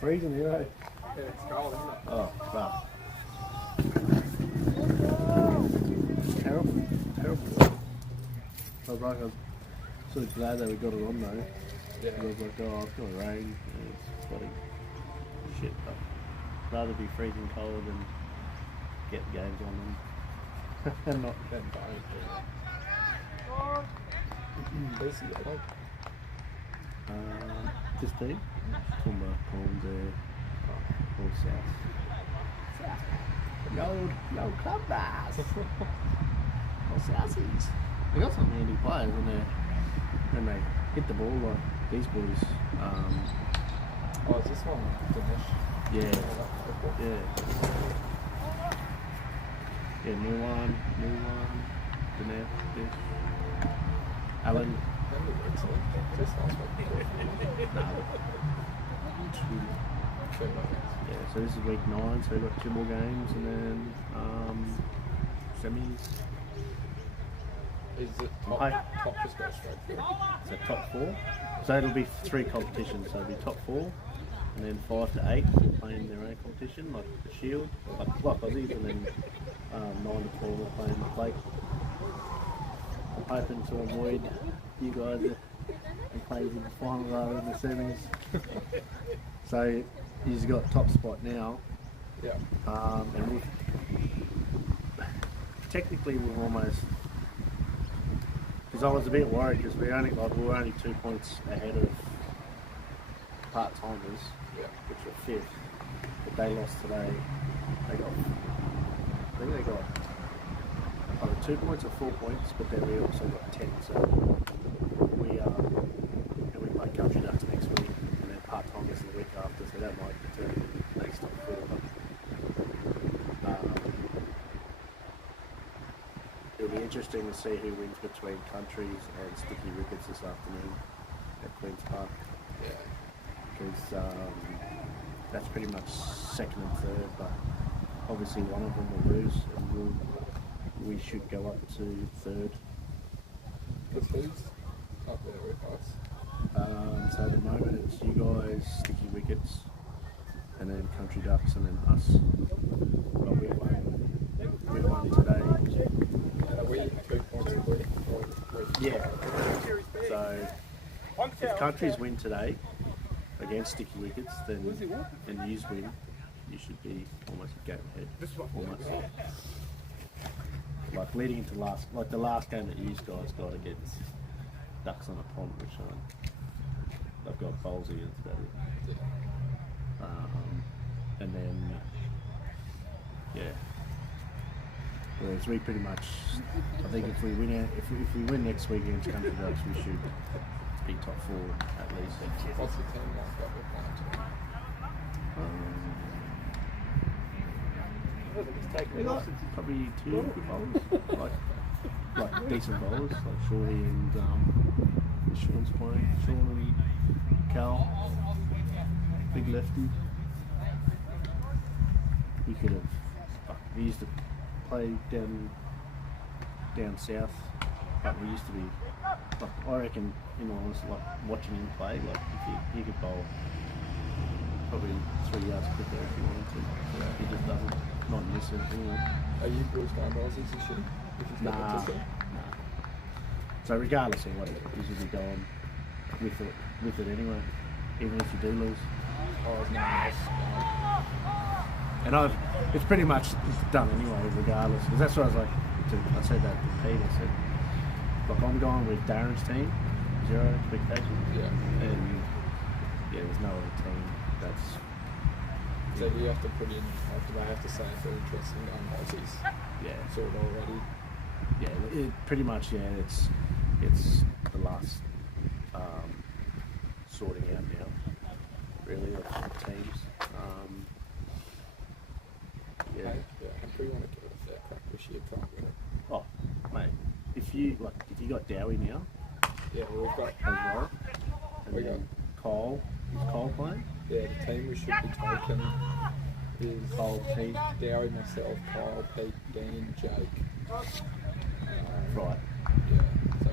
Freezing here, eh? Yeah, it's cold, isn't it? Oh, wow. was like, I was sort of glad that we got it on though. Yeah. I was like, oh, it's gonna rain. And it's bloody shit. But I'd rather be freezing cold than get games on them. And not. Then don't. Where's the yellow? 15. Toowoomba, prawns there. All south. Yo, club bars. All Southsies. They got some handy players when they hit the ball like these boys. Oh, is this one Dinesh? Yeah. Yeah, new one, Dinesh, Dish. Alan. That'd be excellent. This last one. Two more games. Yeah, so this is week 9, so we've got 2 more games and then semis. Is it Hi. top just go straight through? So top 4. So it'll be 3 competitions. So it'll be top 4, and then 5 to 8 will play in their own competition, like the Shield, like Aussies, and then 9 to 12 will play in the Plate. I'm hoping to avoid you guys and plays in the final rather than the semis. So he's got top spot now. Yeah. And technically we've almost, because I was a bit worried because we were only 2 points ahead of part timers, Yeah. which were 5th, but they lost today. I think they got either 2 points or 4 points, but then we also got 10. So we play Country Ducks next week, and then part timers the week after. So that might determine the next top 4. It'll be interesting to see who wins between Countries and Sticky Wickets this afternoon at Queen's Park. Yeah. Because that's pretty much 2nd and 3rd, but obviously one of them will lose, and we should go up to 3rd. Because who's up there with us? So at the moment it's you guys, Sticky Wickets, and then Country Ducks, and then us. Well, we won today. And are we 2 points a week? Yeah. So if Countries win today against Sticky Wickets, then and yous win, you should be almost a game ahead. Almost. Like leading into the last game that you guys got against Ducks on a Pond, which they've got Bowlsy and that's about it. And then whereas we pretty much, I think if we win next week against Country Ducks, we should be top 4 at least. What's the team like that we're playing tonight? We got probably 2 good bowlers, like decent bowlers, like Shorty and Sean's playing. Sean and Cal, big lefty. We could have. We used to play down south, but we used to be. Like, I reckon, in all honesty, like watching him play, like if he could bowl probably 3 yards quicker if he wanted to. He just doesn't. Not in this anyway. Are you boys going Aussies this year? Nah. So regardless of what, you should be going with it anyway, even if you do lose. Oh, there's no one else. And it's pretty much done anyway, regardless. Because that's what I was like. I said that to Pete. I said, look, I'm going with Darren's team, 0 expectations. Yeah. And there's no other team that's. So you have to put in, they have to say if they're interested in going Aussies. Yeah. Sort of already. Yeah, pretty much. Yeah, it's the last sorting out now, really, of teams. Yeah. And we want to give it a fair crack this year, can't we? Oh, mate, if you got Dowie now Yeah, we've got. as well, and We then Cole, is Cole playing? Yeah, the team we should be taking is Cole, Pete, Dowie, myself, Kyle, Pete, Dean, Jake. right? Yeah, so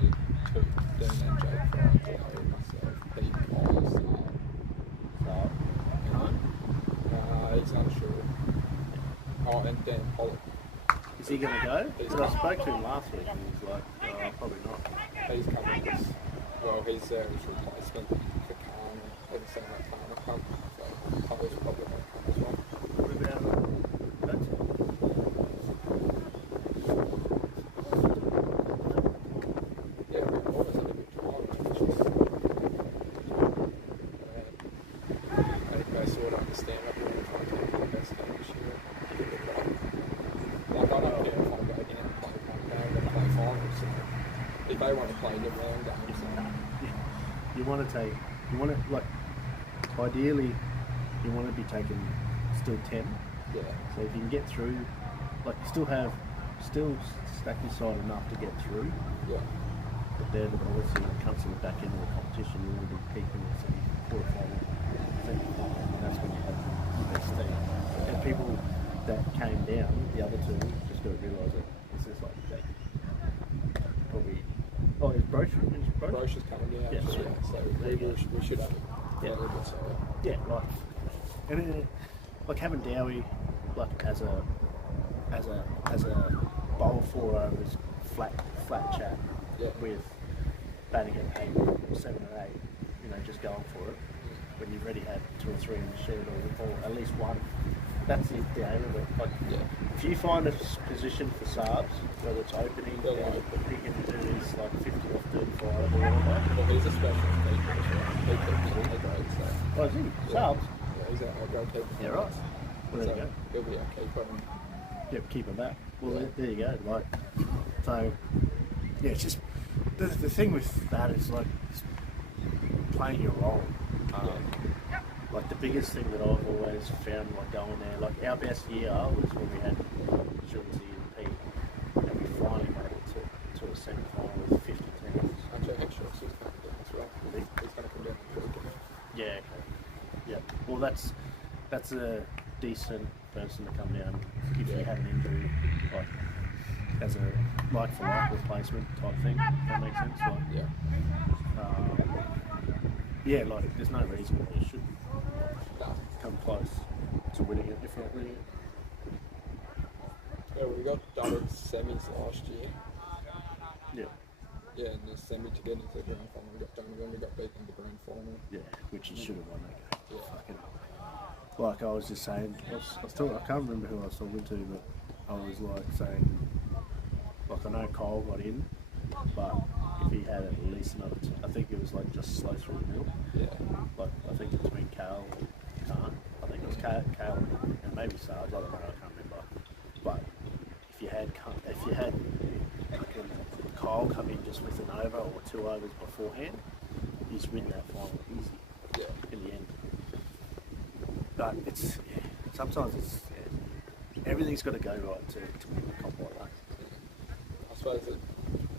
2, Dean and Jake, Kyle, Dowie, myself, Pete, Kyle, So, he's unsure. Oh, and Dan Pollock. Is he going to go? Because I spoke to him last week and he's like, probably not. He's coming as well. He's there as replacement for Khan. Haven't seen that Khan come, so Tyler's probably going to come as well. What about that? Yeah, we've always had a good trial. It's just, I think they sort of understand that we're going to try to take the best team this year. Like, I don't care if I go again and play one game, I'm going to play finals. So if they want to play the long games, You want to like, ideally, you want to be taking still 10. yeah. So if you can get through, like you still stack your side enough to get through, Yeah. but then obviously when it comes to the back end of the competition, you want to be peaking in the quarterfinal, semi-final, and that's when you have the best team. And people that came down, the other two, just got to realise that it's just like they probably. Oh, is Brochure? Roche is coming down, Yeah, so we should have it. Yeah. A little bit solid. Yeah, like, and like having Dowie like as a bowl 4 overs flat chat Yeah. with batting at 8, 7 or 8, just going for it. When you've already had 2 or 3 in the shed or at least one, that's the aim of it. Like, Yeah. if you find a position for subs, whether it's opening, Yeah, or like- he can do these like 50 or 35 or whatever. Well, he's a special keeper as well. He keeps it great, so. Oh, is he? Subs? Yeah, he's our great keeper. Yeah, right. Well, there you go. He'll be our keeper. And Yep, keep it back. Well, Yeah. there you go. Like, so, yeah, it's just the thing with that is like it's playing your role. Like the biggest thing that I've always found, like going there, like our best year was when we had Shilsey and Pete, and we finally made it to a semi-final with 50 teams. actually, Hextros is coming down as well. He's going to come down and tweak it. Yeah, okay. Yeah. Well, that's a decent person to come down if you had an injury, like as a like-for-like replacement type thing. If that makes sense. Like, Yeah. like there's no reason why you should come close to winning it if not winning it. Yeah, we got done in semis last year. Yeah. Yeah, in the semi to get into the grand final, we got done when we got beaten in the grand final. Yeah, which you should have won that game. Yeah. Fucking, like I was just saying, I was talking, I can't remember who I was talking to, but I was like saying, like I know Cole got in, but if he had at least another two, I think it was like just slow through the middle. Yeah. Like I think it was between Kale and Khan. I think it was Kale and maybe Sarge. I don't know. I can't remember. But if you had fucking Kyle come in just with an over or 2 overs beforehand, you just win that final easy. Yeah. In the end. But sometimes everything's got to go right to win a comp like that. I suppose the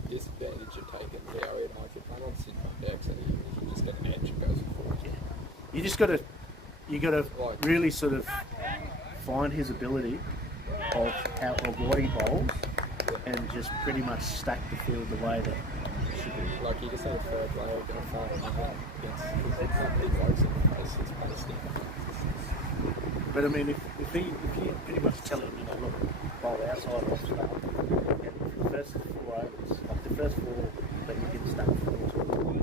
disadvantage of taking Dowie and if you play on Sydney decks and you can just get an edge and goes forward. Yeah. You just got to really sort of find his ability of what he bowls and just pretty much stack the field the way that it should be. Like you just have a third player going to find another against some big blokes in the face, it's kind of stinking. But I mean, if you pretty much tell him, look, bowl outside off start, the first 4 overs, like the first 4 that you can stack 4 to, and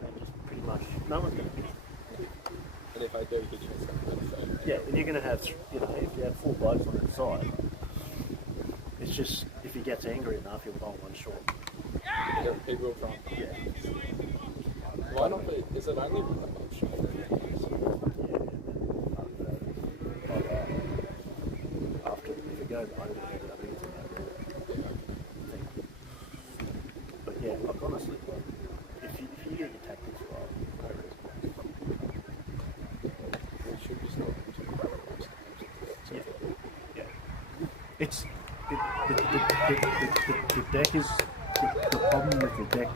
then just pretty much, no one's going to miss. And if I do, he gets something to say. Yeah, and you're going to have, if you have 4 blokes on that side, it's just, if he gets angry enough, he'll bowl one short. He will try. Yeah. Why not be? Is it only one above shoulder? After, if it goes over, I think it's a no-go. But yeah, like honestly, if you get your tactics right, We should be scoring. yeah. It's the deck is the problem with the deck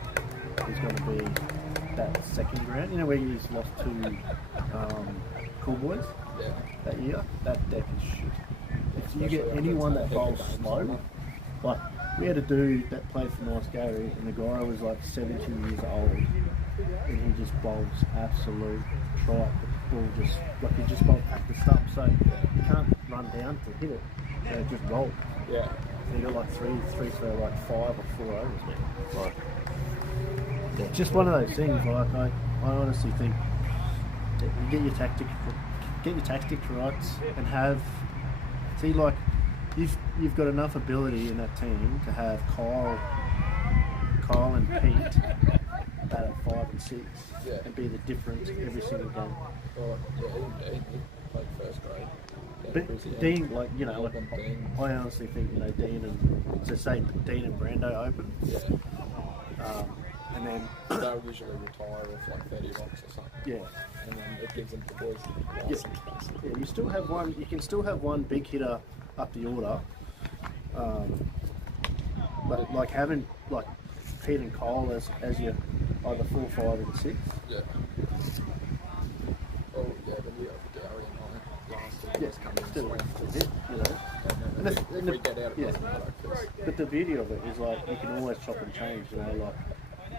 is going to be that second round. Where you just lost to Cool Boys that year. That deck is shit. If you get anyone that bowls slow, like we had a dude that played for Nice Gary, and the guy was like 72 years old, and he just bowls absolute tripe. Ball just like he just bowled at the stump, so you can't run down to hit it. So it just rolls. Yeah. You got like three for like 5 or 4 overs, man. Like, yeah, it's just one of those things. Like I honestly think that you get your tactics right, and have like you've got enough ability in that team to have Kyle and Pete bat at 5 and 6 and be the difference every single game. Well, yeah, even Dean, he played first grade. But Dean, like, you know, like, I honestly think, you know, Dean and Brando open. Yeah. And then They'll usually retire with like 30 bucks or something. yeah, And then it gives them the boys license basically. yeah, you can still have one big hitter up the order. But like having like Pete and Kyle as your either 4, 5 and 6. Yeah. Oh yeah, the new Dowry and I last year was coming in Still, swing. you know. And then if we get out, it doesn't matter. 'Cause But the beauty of it is like you can always chop and change. You know, like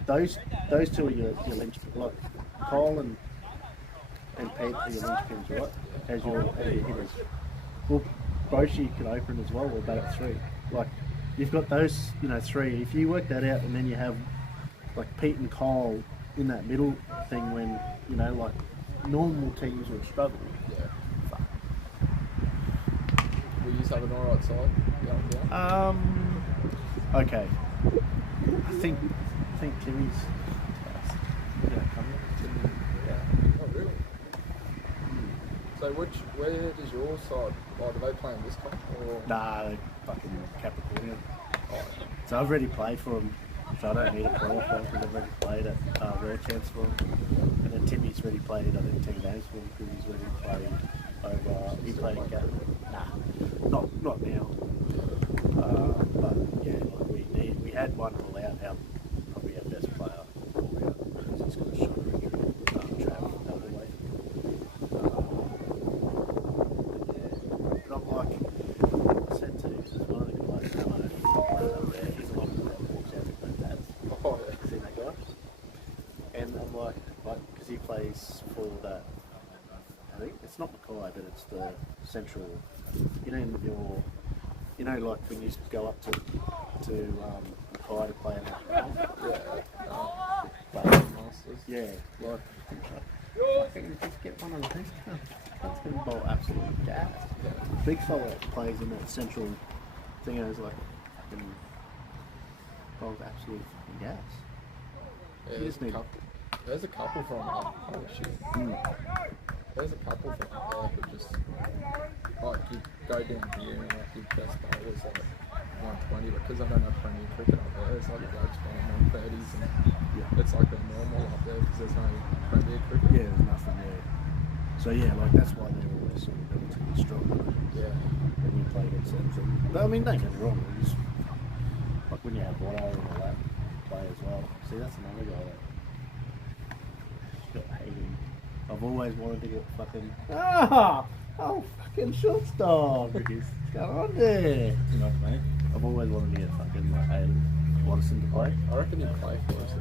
those two are your linchpins. Like Kyle and Pete are your linchpins, right? As your hitters. Well, Boshi can open as well. Or bat at 3. Like you've got those, you know, 3. If you work that out, and then you have like Pete and Kyle in that middle thing, when you know, like normal teams would struggle. yeah. We used to have an alright side. Yeah. Okay. I think Timmy's coming. Yeah. Oh really? So where does your side? Like, do they play in this comp or? Nah, they fucking Capricornian. Oh, So I've already played for them, so I don't need to qualify because I've already played at Rare Chance for them. And then Timmy's already played, I think, 10 games for him because he's already played over. He played in Cat. Nah, not now. But yeah, like we had one all out. Probably our best player all out because he's got a shoulder injury. Trav out of the way. But I'm like I said to you, this is one of the guys that plays up there. He's a lot of that walks out with no pads. oh yeah. Seen that guy? And I'm like, because he plays for that. I think it's not Mackay, but it's the central. You know, like when you go up to Mackay to play in that. But, Masters. yeah, like I think just get one of these. That's going to bowl absolute gas. Big fella plays in that central thing and is like fucking bowls absolute fucking gas. Yeah, You just need- there's a couple from oh shit. There's a couple from there who just like you go down here and like your best bowlers like 120 because I don't know Premier Cricket up there. There's like blokes bowling 130s and it's like they're normal up there because there's no Premier Cricket. Yeah, there's nothing there. So yeah, like that's why they're always sort of relatively strong Yeah. when you play against them. But I mean, don't get me wrong. It's like when you have Watto and all that play as well. See, that's another guy that got hating. I've always wanted to get fucking fucking shortstop. What's going on there? You know what I mean? I've always wanted to get fucking like Hayden Watson to play. I reckon he'd play for us.